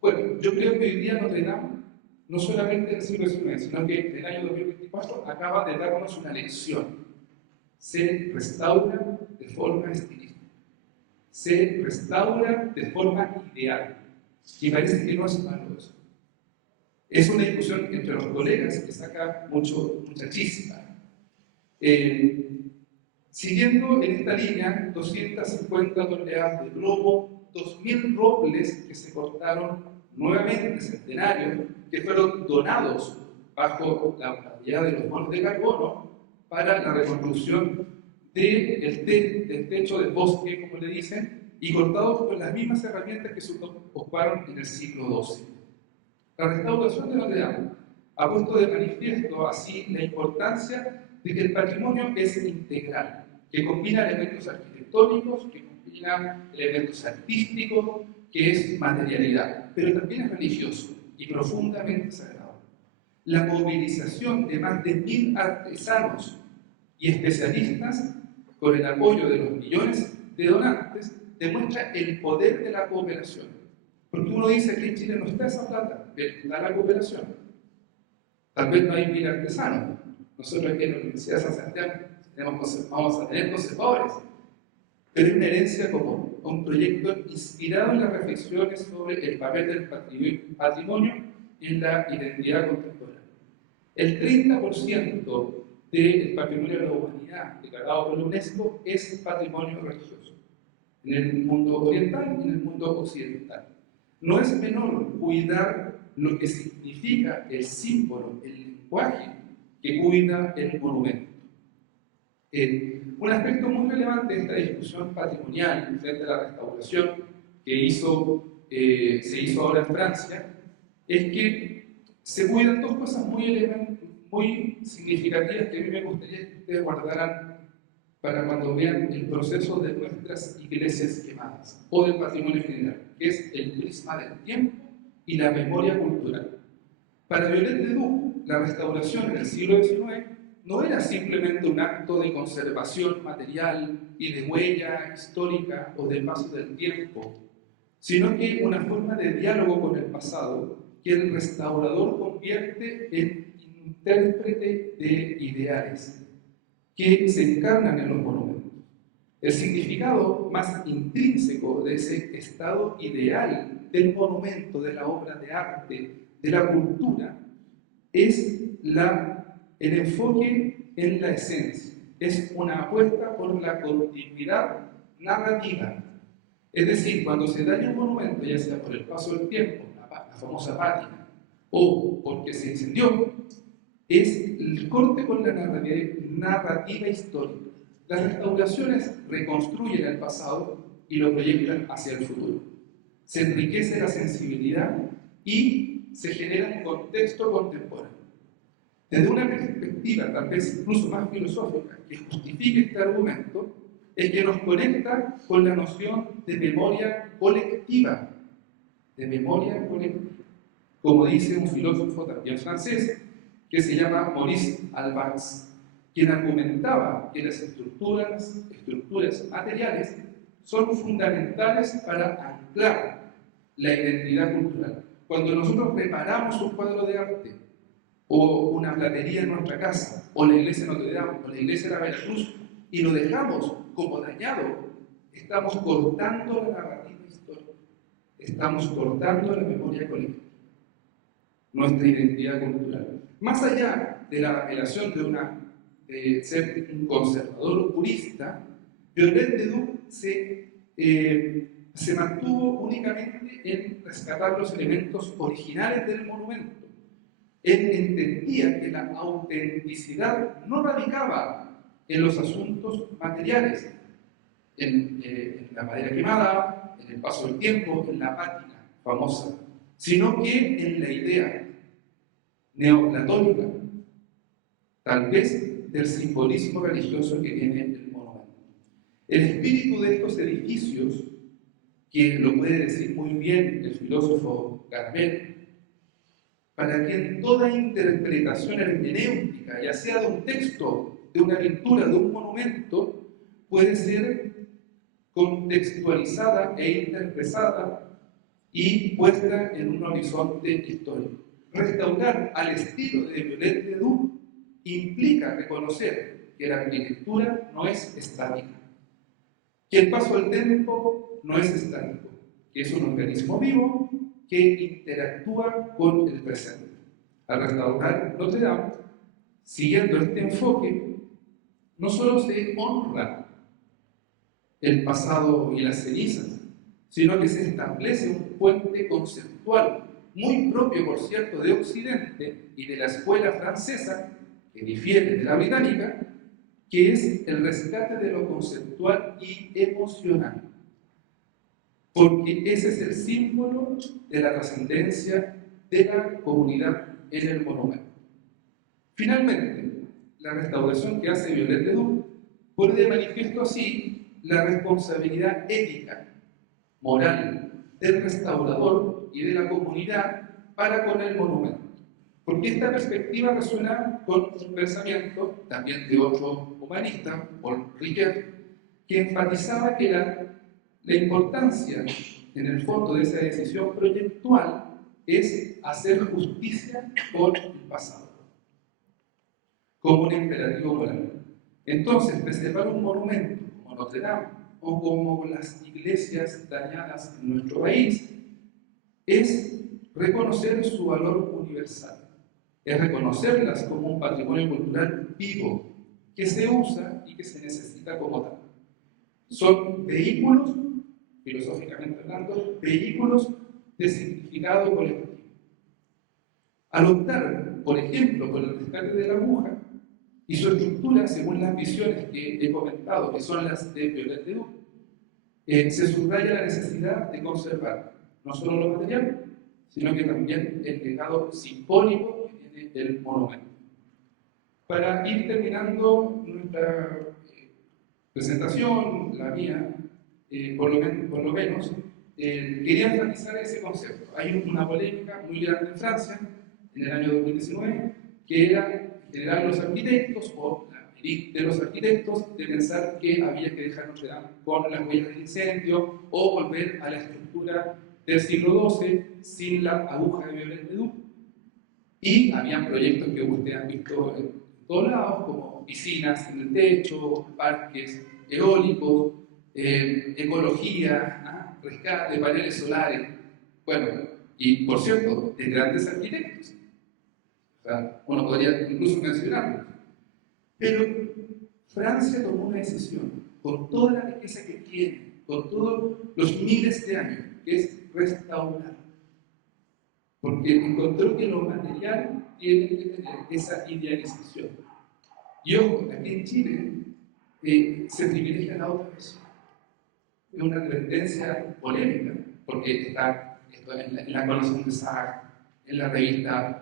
Bueno, yo creo que hoy día Notre Dame, no solamente en el siglo XIX, sino que en el año 2024 acaba de darnos una lección. Se restaura de forma estilística, se restaura de forma ideal. Y parece que no es malo eso. Es una discusión entre los colegas que saca mucha chispa. Siguiendo en esta línea, 250 toneladas de plomo, 2.000 robles que se cortaron nuevamente, centenarios, que fueron donados bajo la autoridad de los bonos de carbono para la reconstrucción del techo del bosque, como le dicen, y cortados con las mismas herramientas que se ocuparon en el siglo XII. La restauración de Notre Dame ha puesto de manifiesto así la importancia de que el patrimonio es integral, que combina elementos arquitectónicos, que combina elementos artísticos, que es materialidad, pero también es religioso y profundamente sagrado. la movilización de más de 1000 artesanos y especialistas con el apoyo de los millones de donantes demuestra el poder de la cooperación. Porque uno dice que en Chile no está esa plata, pero está la cooperación. Tal vez no hay 1000 artesanos. Nosotros aquí en la Universidad de San Sebastián vamos a tener conservadores, pero es una herencia común, un proyecto inspirado en las reflexiones sobre el papel del patrimonio en la identidad contemporánea. El 30% del patrimonio de la humanidad declarado por la UNESCO es patrimonio religioso, en el mundo oriental y en el mundo occidental. No es menor cuidar lo que significa el símbolo, el lenguaje que cuida el monumento. Un aspecto muy relevante de esta discusión patrimonial frente a la restauración que se hizo ahora en Francia es que se cuidan dos cosas muy significativas que a mí me gustaría que ustedes guardaran para cuando vean el proceso de nuestras iglesias quemadas o del patrimonio general, que es el prisma del tiempo y la memoria cultural. Para Viollet Ledoux, la restauración en el siglo XIX no era simplemente un acto de conservación material y de huella histórica o de paso del tiempo, sino que una forma de diálogo con el pasado que el restaurador convierte en intérprete de ideales que se encarnan en los monumentos. El significado más intrínseco de ese estado ideal del monumento, de la obra de arte, de la cultura, es el enfoque en la esencia. Es una apuesta por la continuidad narrativa. Es decir, cuando se daña un monumento, ya sea por el paso del tiempo, la famosa pátina, o porque se incendió, es el corte con la narrativa histórica. Las restauraciones reconstruyen el pasado y lo proyectan hacia el futuro. Se enriquece la sensibilidad y se genera un contexto contemporáneo. Desde una perspectiva tal vez incluso más filosófica que justifique este argumento, es que nos conecta con la noción de memoria colectiva. De memoria colectiva. Como dice un filósofo también francés, que se llama Maurice Albax, quien argumentaba que las estructuras materiales son fundamentales para anclar la identidad cultural. Cuando nosotros reparamos un cuadro de arte, o una platería en nuestra casa, o la iglesia de Notre Dame, o la iglesia de la Veracruz, y lo dejamos como dañado, estamos cortando la narrativa histórica, estamos cortando la memoria colectiva, nuestra identidad cultural. Más allá de la apelación de ser un conservador purista, Viollet Ledoux se mantuvo únicamente en rescatar los elementos originales del monumento. Él entendía que la autenticidad no radicaba en los asuntos materiales, en la madera quemada, en el paso del tiempo, en la pátina famosa, sino que en la idea neoplatónica, tal vez del simbolismo religioso que tiene el monumento. El espíritu de estos edificios, que lo puede decir muy bien el filósofo Garmet, para quien toda interpretación hermenéutica, ya sea de un texto, de una pintura, de un monumento, puede ser contextualizada e interpretada y puesta en un horizonte histórico. Restaurar al estilo de Viollet Ledoux implica reconocer que la arquitectura no es estática, que el paso del tiempo no es estático, que es un organismo vivo que interactúa con el presente. Al restaurar Notre Dame, siguiendo este enfoque, no solo se honra el pasado y las cenizas, sino que se establece un puente conceptual muy propio, por cierto, de Occidente y de la escuela francesa, que difiere de la británica, que es el rescate de lo conceptual y emocional. Porque ese es el símbolo de la trascendencia de la comunidad en el monumento. Finalmente, la restauración que hace Viollet Ledoux pone de manifiesto así la responsabilidad ética, moral, del restaurador y de la comunidad para con el monumento. Porque esta perspectiva resuena con un pensamiento también de otro humanista, Paul Ricoeur, que enfatizaba que la importancia, en el fondo, de esa decisión proyectual es hacer justicia con el pasado, como un imperativo moral. Entonces, preservar un monumento como Notre Dame o como las iglesias dañadas en nuestro país es reconocer su valor universal, es reconocerlas como un patrimonio cultural vivo que se usa y que se necesita como tal. Son vehículos, filosóficamente hablando, vehículos de significado colectivo. Al optar, por ejemplo, por el rescate de la aguja y su estructura según las visiones que he comentado, que son las de Viollet Ledoux, se subraya la necesidad de conservar no solo lo material, sino que también el legado simbólico que tiene el monumento. Para ir terminando nuestra presentación, la mía, por lo menos, quería enfatizar ese concepto. Hay una polémica muy grande en Francia, en el año 2019, que era en general los arquitectos, o la élite de los arquitectos, de pensar que había que dejar Notre Dame con las huellas del incendio, o volver a la estructura del siglo XII sin la aguja de Viollet Ledoux. Y habían proyectos que ustedes han visto en todos lados, como piscinas en el techo, parques eólicos, ecología, rescate, paneles solares. Bueno, y por cierto, de grandes arquitectos. O sea, uno podría incluso mencionarlos. Pero Francia tomó una decisión, con toda la riqueza que tiene, con todos los miles de años, que es restaurar. Porque encontró que lo material tiene que tener esa idealización. Y ojo, aquí en Chile se privilegia la otra versión. Es una tendencia polémica, porque está esto en la colección de Sartre, en la revista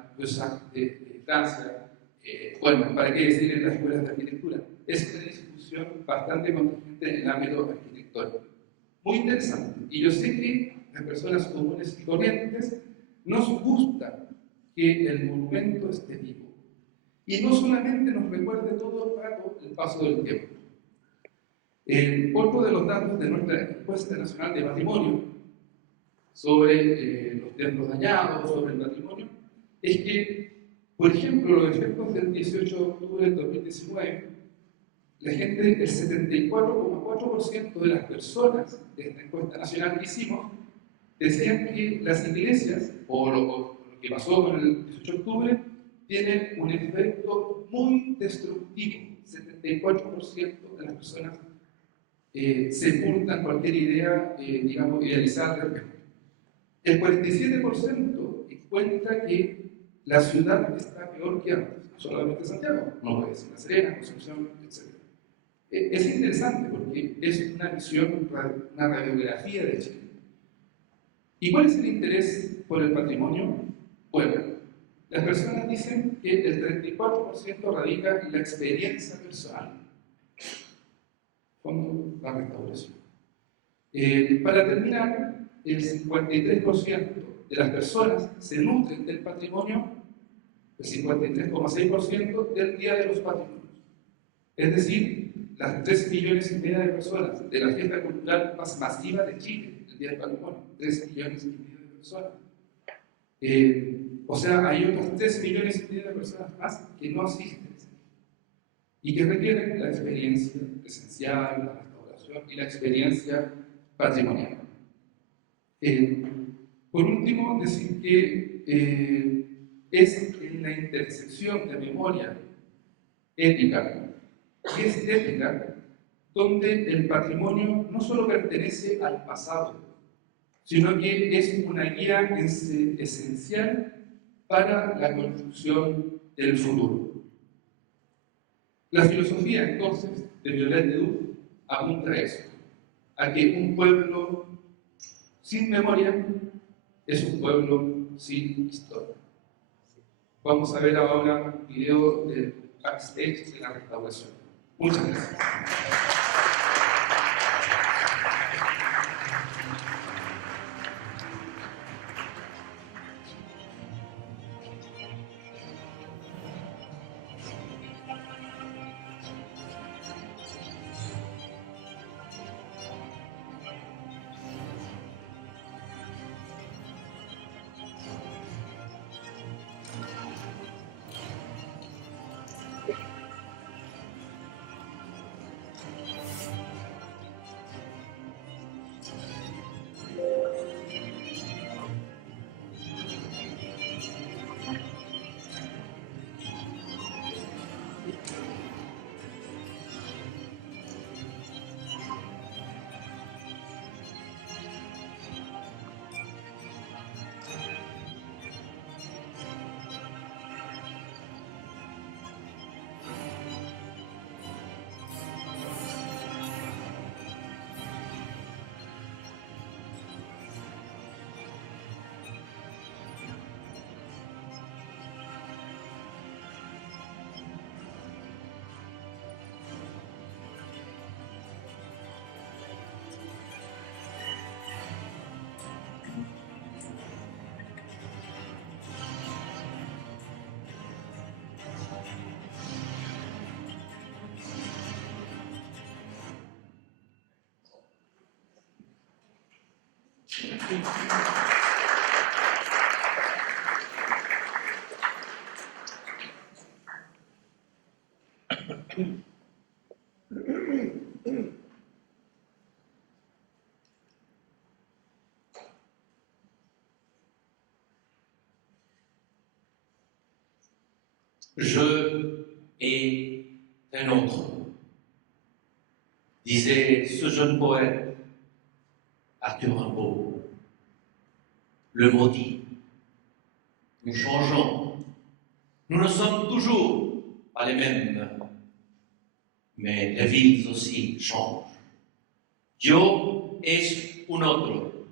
de Francia, bueno, ¿para qué decir en las escuelas de arquitectura? Es una discusión bastante contingente en el ámbito arquitectónico. Muy interesante. Y yo sé que las personas comunes y corrientes nos gusta que el monumento esté vivo. Y no solamente nos recuerde todo el rato el paso del tiempo. Otro de los datos de nuestra encuesta nacional de patrimonio sobre los templos dañados, sobre el patrimonio, es que, por ejemplo, los efectos del 18 de octubre del 2019, la gente, el 74,4% de las personas de esta encuesta nacional que hicimos, decían que las iglesias, o lo que pasó con el 18 de octubre, tienen un efecto muy destructivo. 74% de las personas sepultan cualquier idea, digamos, idealizada al respecto. El 47% encuentra que la ciudad está peor que antes, no solamente Santiago, no puede ser La Serena, Concepción, etc. Es interesante porque es una visión, una radiografía de Chile. ¿Y cuál es el interés por el patrimonio? Bueno, las personas dicen que el 34% radica en la experiencia personal, como la restauración. Para terminar, el 53% de las personas se nutren del patrimonio, el 53,6% del Día de los Patrimonios. Es decir, las 3,5 millones de personas de la fiesta cultural más masiva de Chile, el Día del Patrimonio, 3,5 millones de personas. O sea, hay otras 3,5 millones de personas más que no asisten y que requieren la experiencia presencial, la restauración y la experiencia patrimonial. Por último, decir que es en la intersección de memoria ética y estética donde el patrimonio no solo pertenece al pasado, sino que es una guía esencial para la construcción del futuro. La filosofía, entonces, de Viollet Ledoux apunta a eso, a que un pueblo sin memoria es un pueblo sin historia. Vamos a ver ahora un video del backstage de la restauración. Muchas gracias. Je et un autre, disait ce jeune poète Arthur Rimbaud. Le maudit. Nous changeons. Nous ne sommes toujours pas les mêmes, mais les villes aussi changent. Yo es un otro,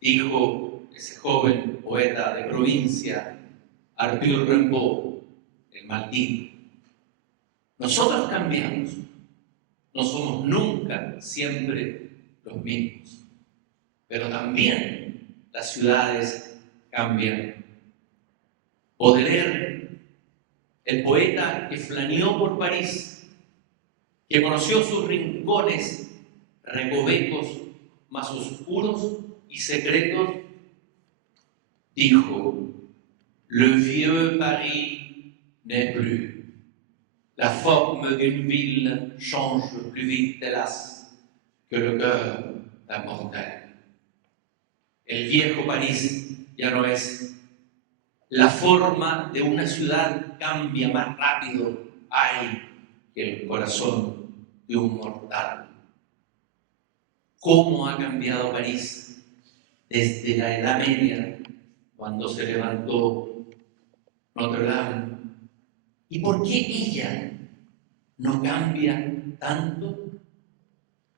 dijo ese joven poeta de provincia, Arthur Rimbaud, el maldito. Nosotros cambiamos, no somos nunca siempre los mismos, pero también las ciudades cambian. Baudelaire, el poeta que flaneó por París, que conoció sus rincones, recovecos más oscuros y secretos, dijo: Le vieux Paris n'est plus. La forme d'une ville change plus vite, hélas, que le cœur d'un mortel. El viejo París ya no es. La forma de una ciudad cambia más rápido, ay, que el corazón de un mortal. ¿Cómo ha cambiado París desde la Edad Media, cuando se levantó Notre Dame? ¿Y por qué ella no cambia tanto?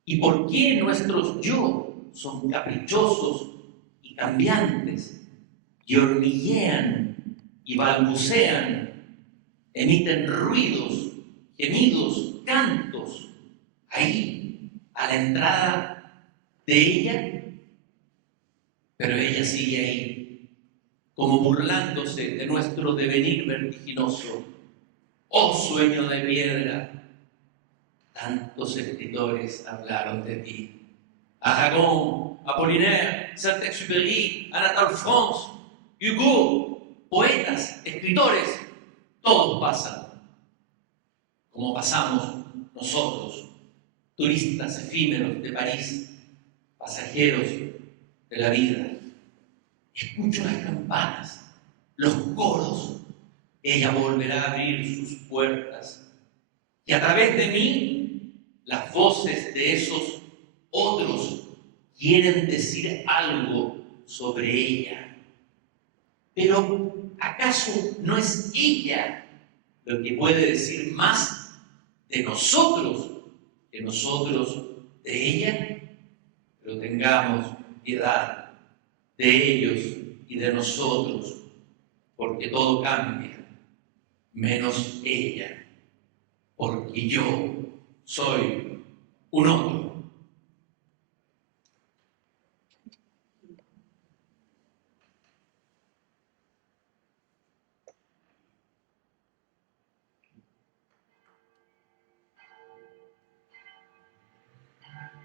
¿Y por qué nuestros yo son caprichosos y cambiantes, y hormiguean y balbucean, emiten ruidos, gemidos, cantos, ahí, a la entrada de ella? Pero ella sigue ahí, como burlándose de nuestro devenir vertiginoso. ¡Oh sueño de piedra! Tantos escritores hablaron de ti. Aragon, Apollinaire, Saint-Exupéry, Anatole France, Hugo, poetas, escritores, todos pasan, como pasamos nosotros, turistas efímeros de París, pasajeros de la vida. Escucho las campanas, los coros. Ella volverá a abrir sus puertas y a través de mí las voces de esos otros quieren decir algo sobre ella. Pero ¿acaso no es ella lo que puede decir más de nosotros que nosotros de ella? Pero tengamos piedad de ellos y de nosotros, porque todo cambia, menos ella, porque yo soy un otro.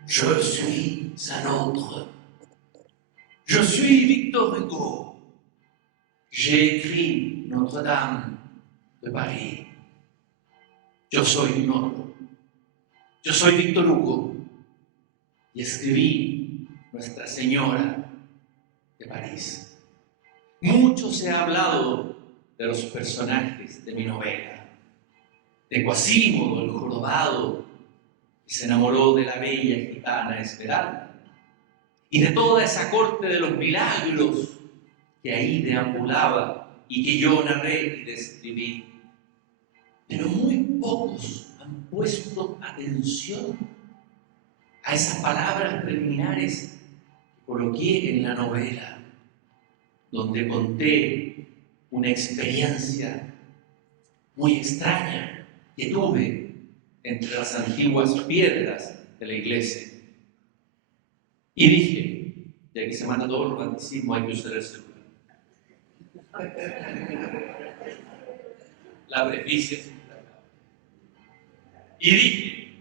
Je suis un autre. Je suis Victor Hugo. J'ai écrit Notre-Dame de Paris. Yo soy un otro. Yo soy Victor Hugo y escribí Nuestra Señora de París. Mucho se ha hablado de los personajes de mi novela, de Quasimodo, el jorobado, que se enamoró de la bella gitana Esmeralda, y de toda esa corte de los milagros que ahí deambulaba y que yo narré y describí. Pero muy pocos han puesto atención a esas palabras preliminares que coloqué en la novela, donde conté una experiencia muy extraña que tuve entre las antiguas piedras de la iglesia. Y dije, ya que se manda todo el romanticismo, hay que usar el celular. La presbicia. Y dije,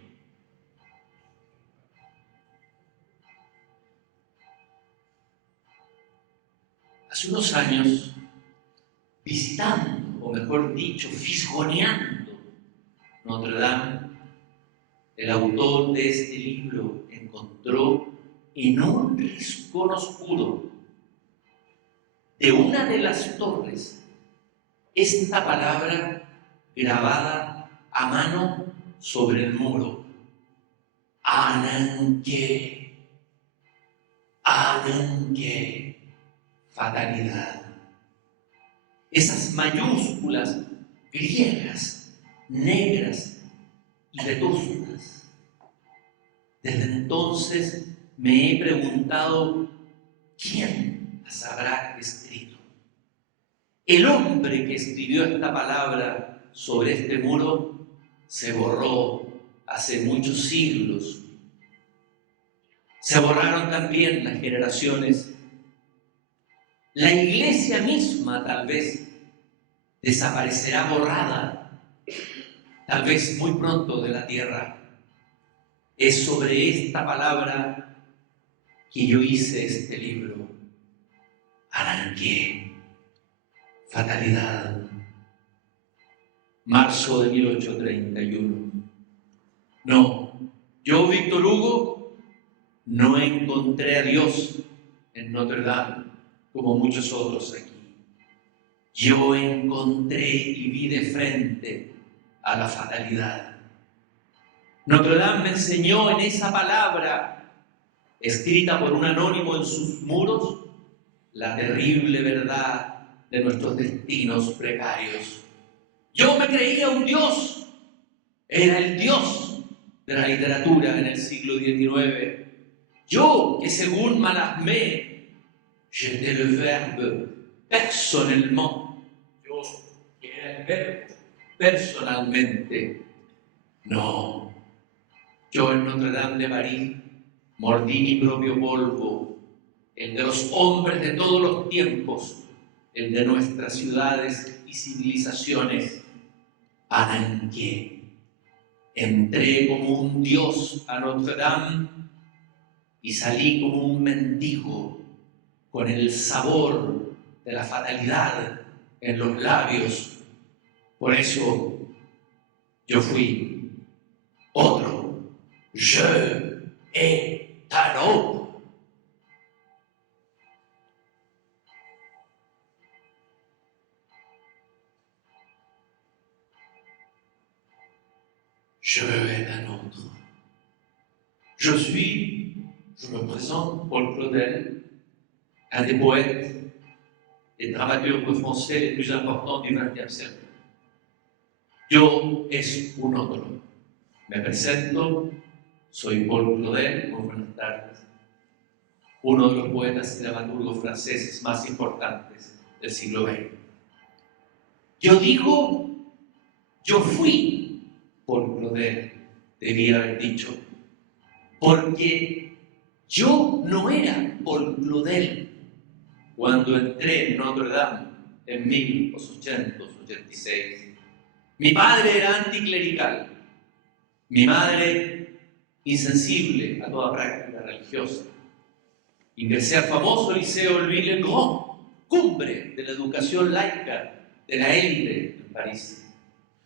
Hace unos años, visitando, o mejor dicho, fisgoneando Notre Dame, el autor de este libro encontró en un rincón oscuro de una de las torres esta palabra grabada a mano sobre el muro: Ananke, Ananke, fatalidad. Esas mayúsculas griegas, negras y vetustas. Desde entonces me he preguntado quién las habrá escrito. El hombre que escribió esta palabra sobre este muro se borró hace muchos siglos. Se borraron también las generaciones. La iglesia misma tal vez desaparecerá borrada, tal vez muy pronto de la tierra. Es sobre esta palabra que yo hice este libro. Ananke, fatalidad. Marzo de 1831. No, yo, Víctor Hugo, no encontré a Dios en Notre Dame como muchos otros aquí. Yo encontré y vi de frente a la fatalidad. Notre Dame me enseñó en esa palabra, escrita por un anónimo en sus muros, la terrible verdad de nuestros destinos precarios. Yo me creía un Dios, era el Dios de la literatura en el siglo XIX. Yo, que según Malasmé, j'étais le verbe personnellement. Yo, que era el verbo personalmente. No, yo en Notre Dame de París mordí mi propio polvo, el de los hombres de todos los tiempos, el de nuestras ciudades y civilizaciones. Ananke. Entré como un dios a Notre Dame y salí como un mendigo con el sabor de la fatalidad en los labios. Por eso yo fui otro. Je et un autre. Je et un autre. Je me présente, Paul Claudel, un des poètes et dramaturgues français les plus importants du XXe siècle. Yo es un otro. Me presento, soy Paul Claudel, muy buenas tardes, uno de los poetas y dramaturgos franceses más importantes del siglo XX. Yo digo, yo fui Paul Claudel, debía haber dicho, porque yo no era Paul Claudel cuando entré en Notre Dame en 1886. Mi padre era anticlerical, mi madre insensible a toda práctica religiosa. Ingresé al famoso liceo Louis le Grand, cumbre de la educación laica de la élite en París.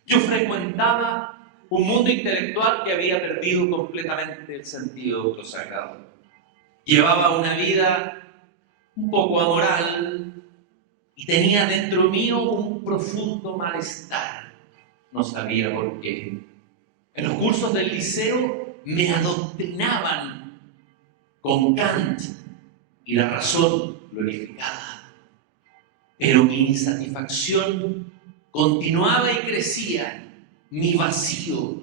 Yo frecuentaba un mundo intelectual que había perdido completamente el sentido de lo sagrado. Llevaba una vida un poco amoral y tenía dentro mío un profundo malestar. No sabía por qué. En los cursos del liceo me adoctrinaban con Kant y la razón glorificada. Pero mi insatisfacción continuaba y crecía. Mi vacío,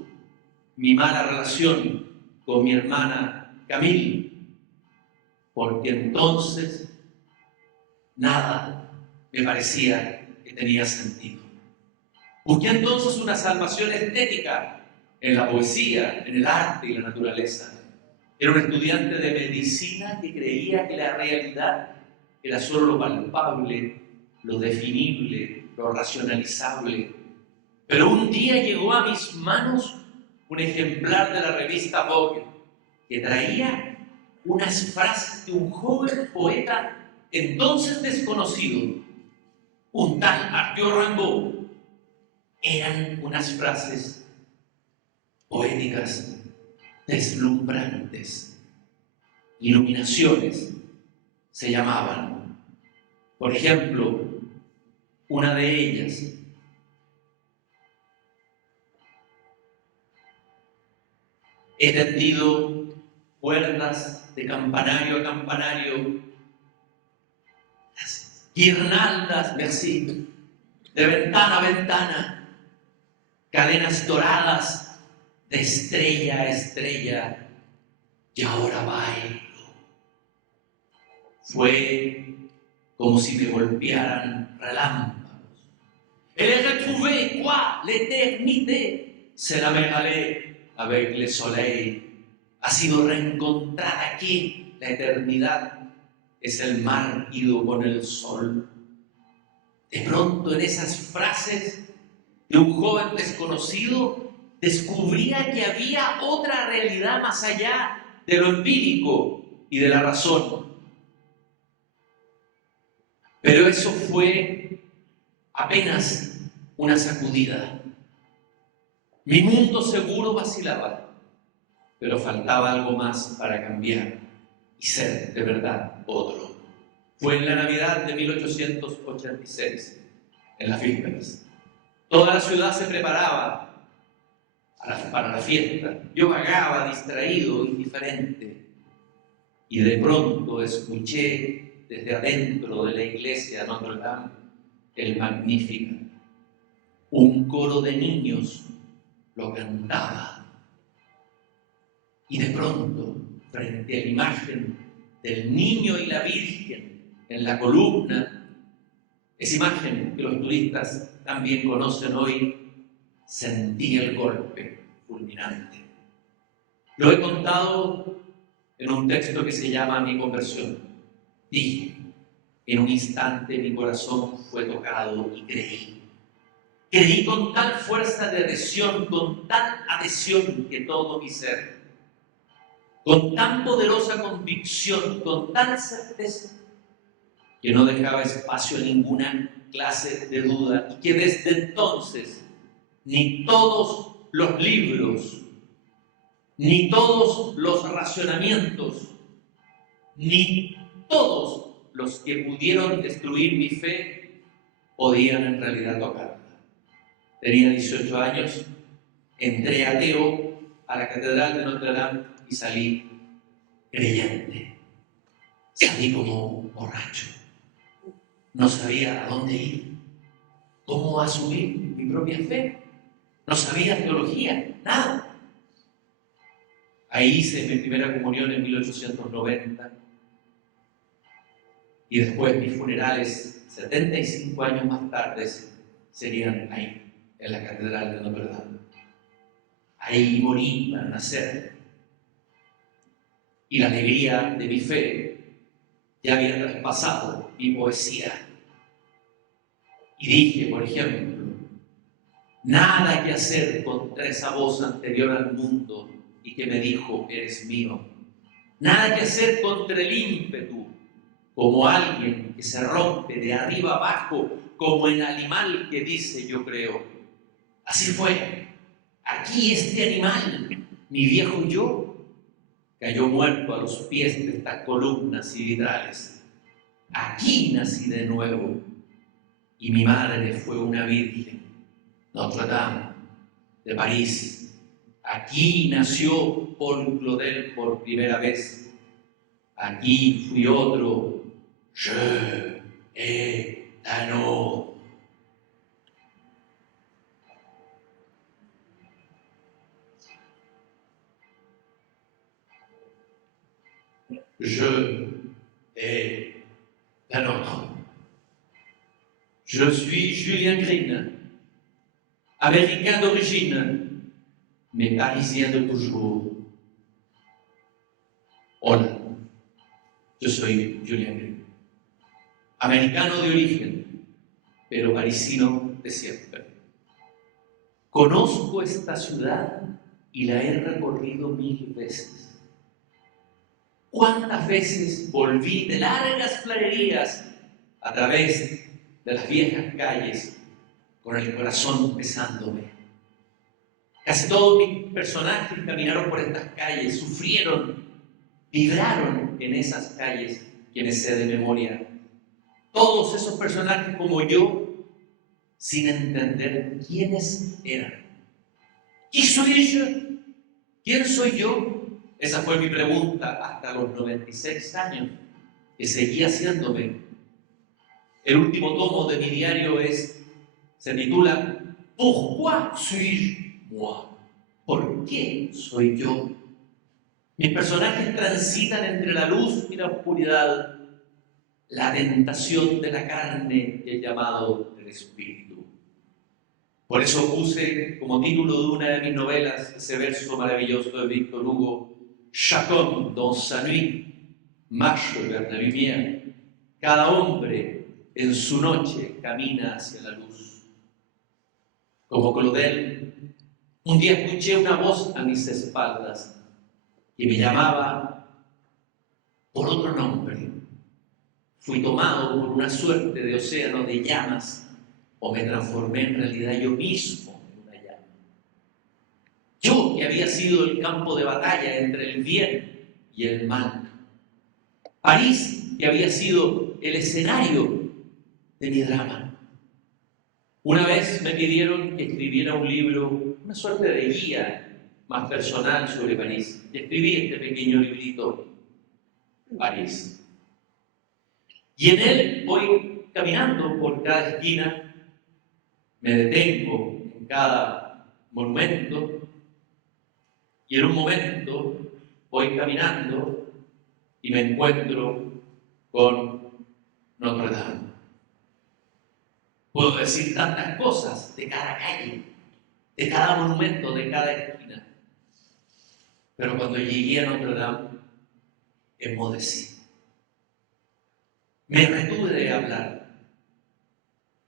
mi mala relación con mi hermana Camille, porque entonces nada me parecía que tenía sentido. Busqué entonces una salvación estética en la poesía, en el arte y la naturaleza. Era un estudiante de medicina que creía que la realidad era solo lo palpable, lo definible, lo racionalizable. Pero un día llegó a mis manos un ejemplar de la revista Vogue que traía unas frases de un joven poeta entonces desconocido, un tal Arthur Rimbaud, eran unas frases poéticas, deslumbrantes, iluminaciones se llamaban. Por ejemplo, una de ellas: he tendido cuerdas de campanario a campanario, las guirnaldas, merci, de ventana a ventana, cadenas doradas de estrella a estrella, y ahora bailo. Fue como si me golpearan relámpagos. Elle a retrouvé quoi? L'éternité. Se la regalé avec le soleil. Ha sido reencontrada aquí. La eternidad es el mar ido con el sol. De pronto, en esas frases de un joven desconocido, descubría que había otra realidad más allá de lo empírico y de la razón. Pero eso fue apenas una sacudida. Mi mundo seguro vacilaba, pero faltaba algo más para cambiar y ser de verdad otro. Fue en la Navidad de 1886, en las vísperas. Toda la ciudad se preparaba para la fiesta. Yo vagaba distraído, indiferente, y de pronto escuché desde adentro de la iglesia de Notre Dame el Magnificat. Un coro de niños lo cantaba. Y de pronto, frente a la imagen del niño y la Virgen en la columna, esa imagen que los turistas también conocen hoy, sentí el golpe fulminante. Lo he contado en un texto que se llama Mi conversión. Dije: en un instante mi corazón fue tocado y creí. Creí con tal fuerza de adhesión, con tal adhesión que todo mi ser, con tan poderosa convicción, con tal certeza, que no dejaba espacio a ninguna clase de duda, y que desde entonces ni todos los libros, ni todos los racionamientos, ni todos los que pudieron destruir mi fe podían en realidad tocarla. Tenía 18 años, entré ateo a la Catedral de Notre Dame y salí creyente. Salí como borracho. No sabía a dónde ir, cómo asumir mi propia fe. No sabía teología, nada. Ahí hice mi primera comunión en 1890 y después mis funerales, 75 años más tarde, serían ahí, en la Catedral de Notre Dame. Ahí morí para nacer. Y la alegría de mi fe ya había traspasado mi poesía. Y dije, por ejemplo, nada que hacer contra esa voz anterior al mundo y que me dijo: eres mío. Nada que hacer contra el ímpetu, como alguien que se rompe de arriba abajo, como el animal que dice: yo creo. Así fue. Aquí este animal, mi viejo yo, cayó muerto a los pies de estas columnas y vitrales. Aquí nací de nuevo, y mi madre fue una virgen, Notre Dame, de París. Aquí nació Paul Claudel por primera vez. Aquí fui otro. Je et l'anneau. Je et l'anneau. Je suis Julien Green, américain d'origine, mais parisien de toujours. Hola, yo soy Julien Green, americano de origen, pero parisino de siempre. Conozco esta ciudad y la he recorrido 1000 veces. ¿Cuántas veces volví de largas flanerías a través de las viejas calles con el corazón pesándome? Casi todos mis personajes caminaron por estas calles, sufrieron, vibraron en esas calles, quienes sé de memoria. Todos esos personajes como yo, sin entender quiénes eran. ¿Quién soy yo? ¿Quién soy yo? Esa fue mi pregunta hasta los 96 años, que seguía haciéndome. El último tomo de mi diario se titula ¿Pourquoi suis-je moi? ¿Por qué soy yo? Mis personajes transitan entre la luz y la oscuridad, la tentación de la carne y el llamado del espíritu. Por eso puse como título de una de mis novelas ese verso maravilloso de Víctor Hugo: Chacun dans sa nuit marche vers la lumière. Cada hombre en su noche camina hacia la luz. Como Claudel, un día escuché una voz a mis espaldas que me llamaba por otro nombre. Fui tomado por una suerte de océano de llamas, o me transformé en realidad yo mismo en una llama. Yo, que había sido el campo de batalla entre el bien y el mal. París, que había sido el escenario de mi drama. Una vez me pidieron que escribiera un libro, una suerte de guía más personal sobre París. Y escribí este pequeño librito, París. Y en él voy caminando por cada esquina, me detengo en cada monumento, y en un momento voy caminando y me encuentro con Notre Dame. Puedo decir tantas cosas de cada calle, de cada monumento, de cada esquina. Pero cuando llegué a Notre Dame, enmudecí. Me retuve de hablar,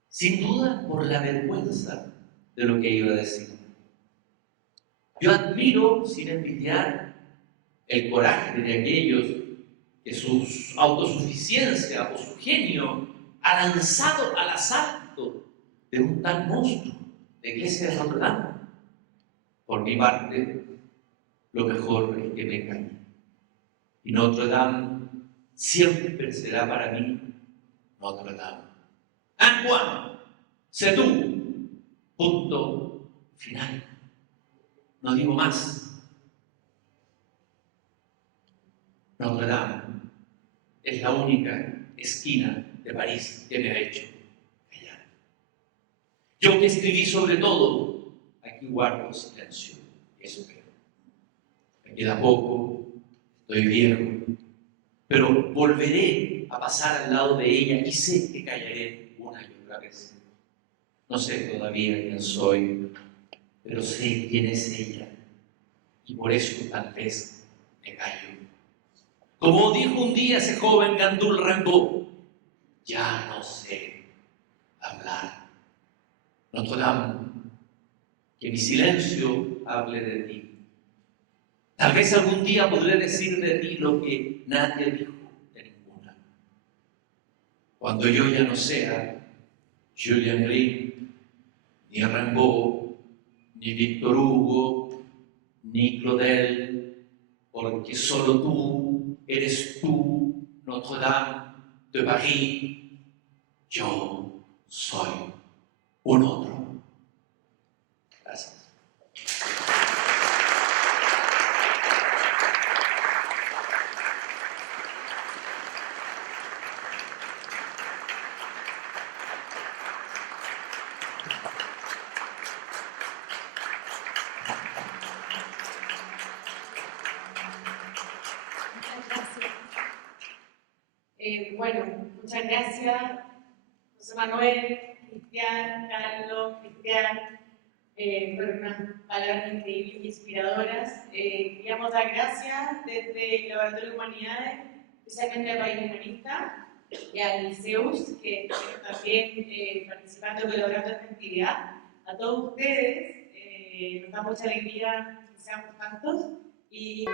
sin duda por la vergüenza de lo que iba a decir. Yo admiro, sin envidiar, el coraje de aquellos que su autosuficiencia o su genio ha lanzado al asalto de un tal monstruo, la iglesia de Notre Dame. Por mi parte, lo mejor es que me calle. Y Notre Dame siempre será para mí Notre Dame. Antoine, c'est tout. Punto final. No digo más. Notre Dame es la única esquina de París que me ha hecho callar. Yo que escribí sobre todo, aquí guardo silencio. Eso creo. Me queda poco, estoy viejo, pero volveré a pasar al lado de ella y sé que callaré una y otra vez. No sé todavía quién soy, pero sé quién es ella, y por eso tal vez me callo. Como dijo un día ese joven Gandul Rimbaud, ya no sé hablar. Notre Dame, que mi silencio hable de ti. Tal vez algún día podré decir de ti lo que nadie dijo de ninguna. Cuando yo ya no sea Julien Green, ni Rimbaud, ni Víctor Hugo, ni Claudel, porque solo tú eres tú, Notre Dame de París. Yo soy un otro. Gracias. Bueno, muchas gracias, José Manuel, Cristian, Carlos, Cristian, por unas palabras increíbles e inspiradoras. Queríamos dar gracias desde el Laboratorio de Humanidades, especialmente al País Humanista y al Liceus, que estuvieron también participando y colaborando en esta actividad. A todos ustedes, nos da mucha alegría que seamos tantos. Y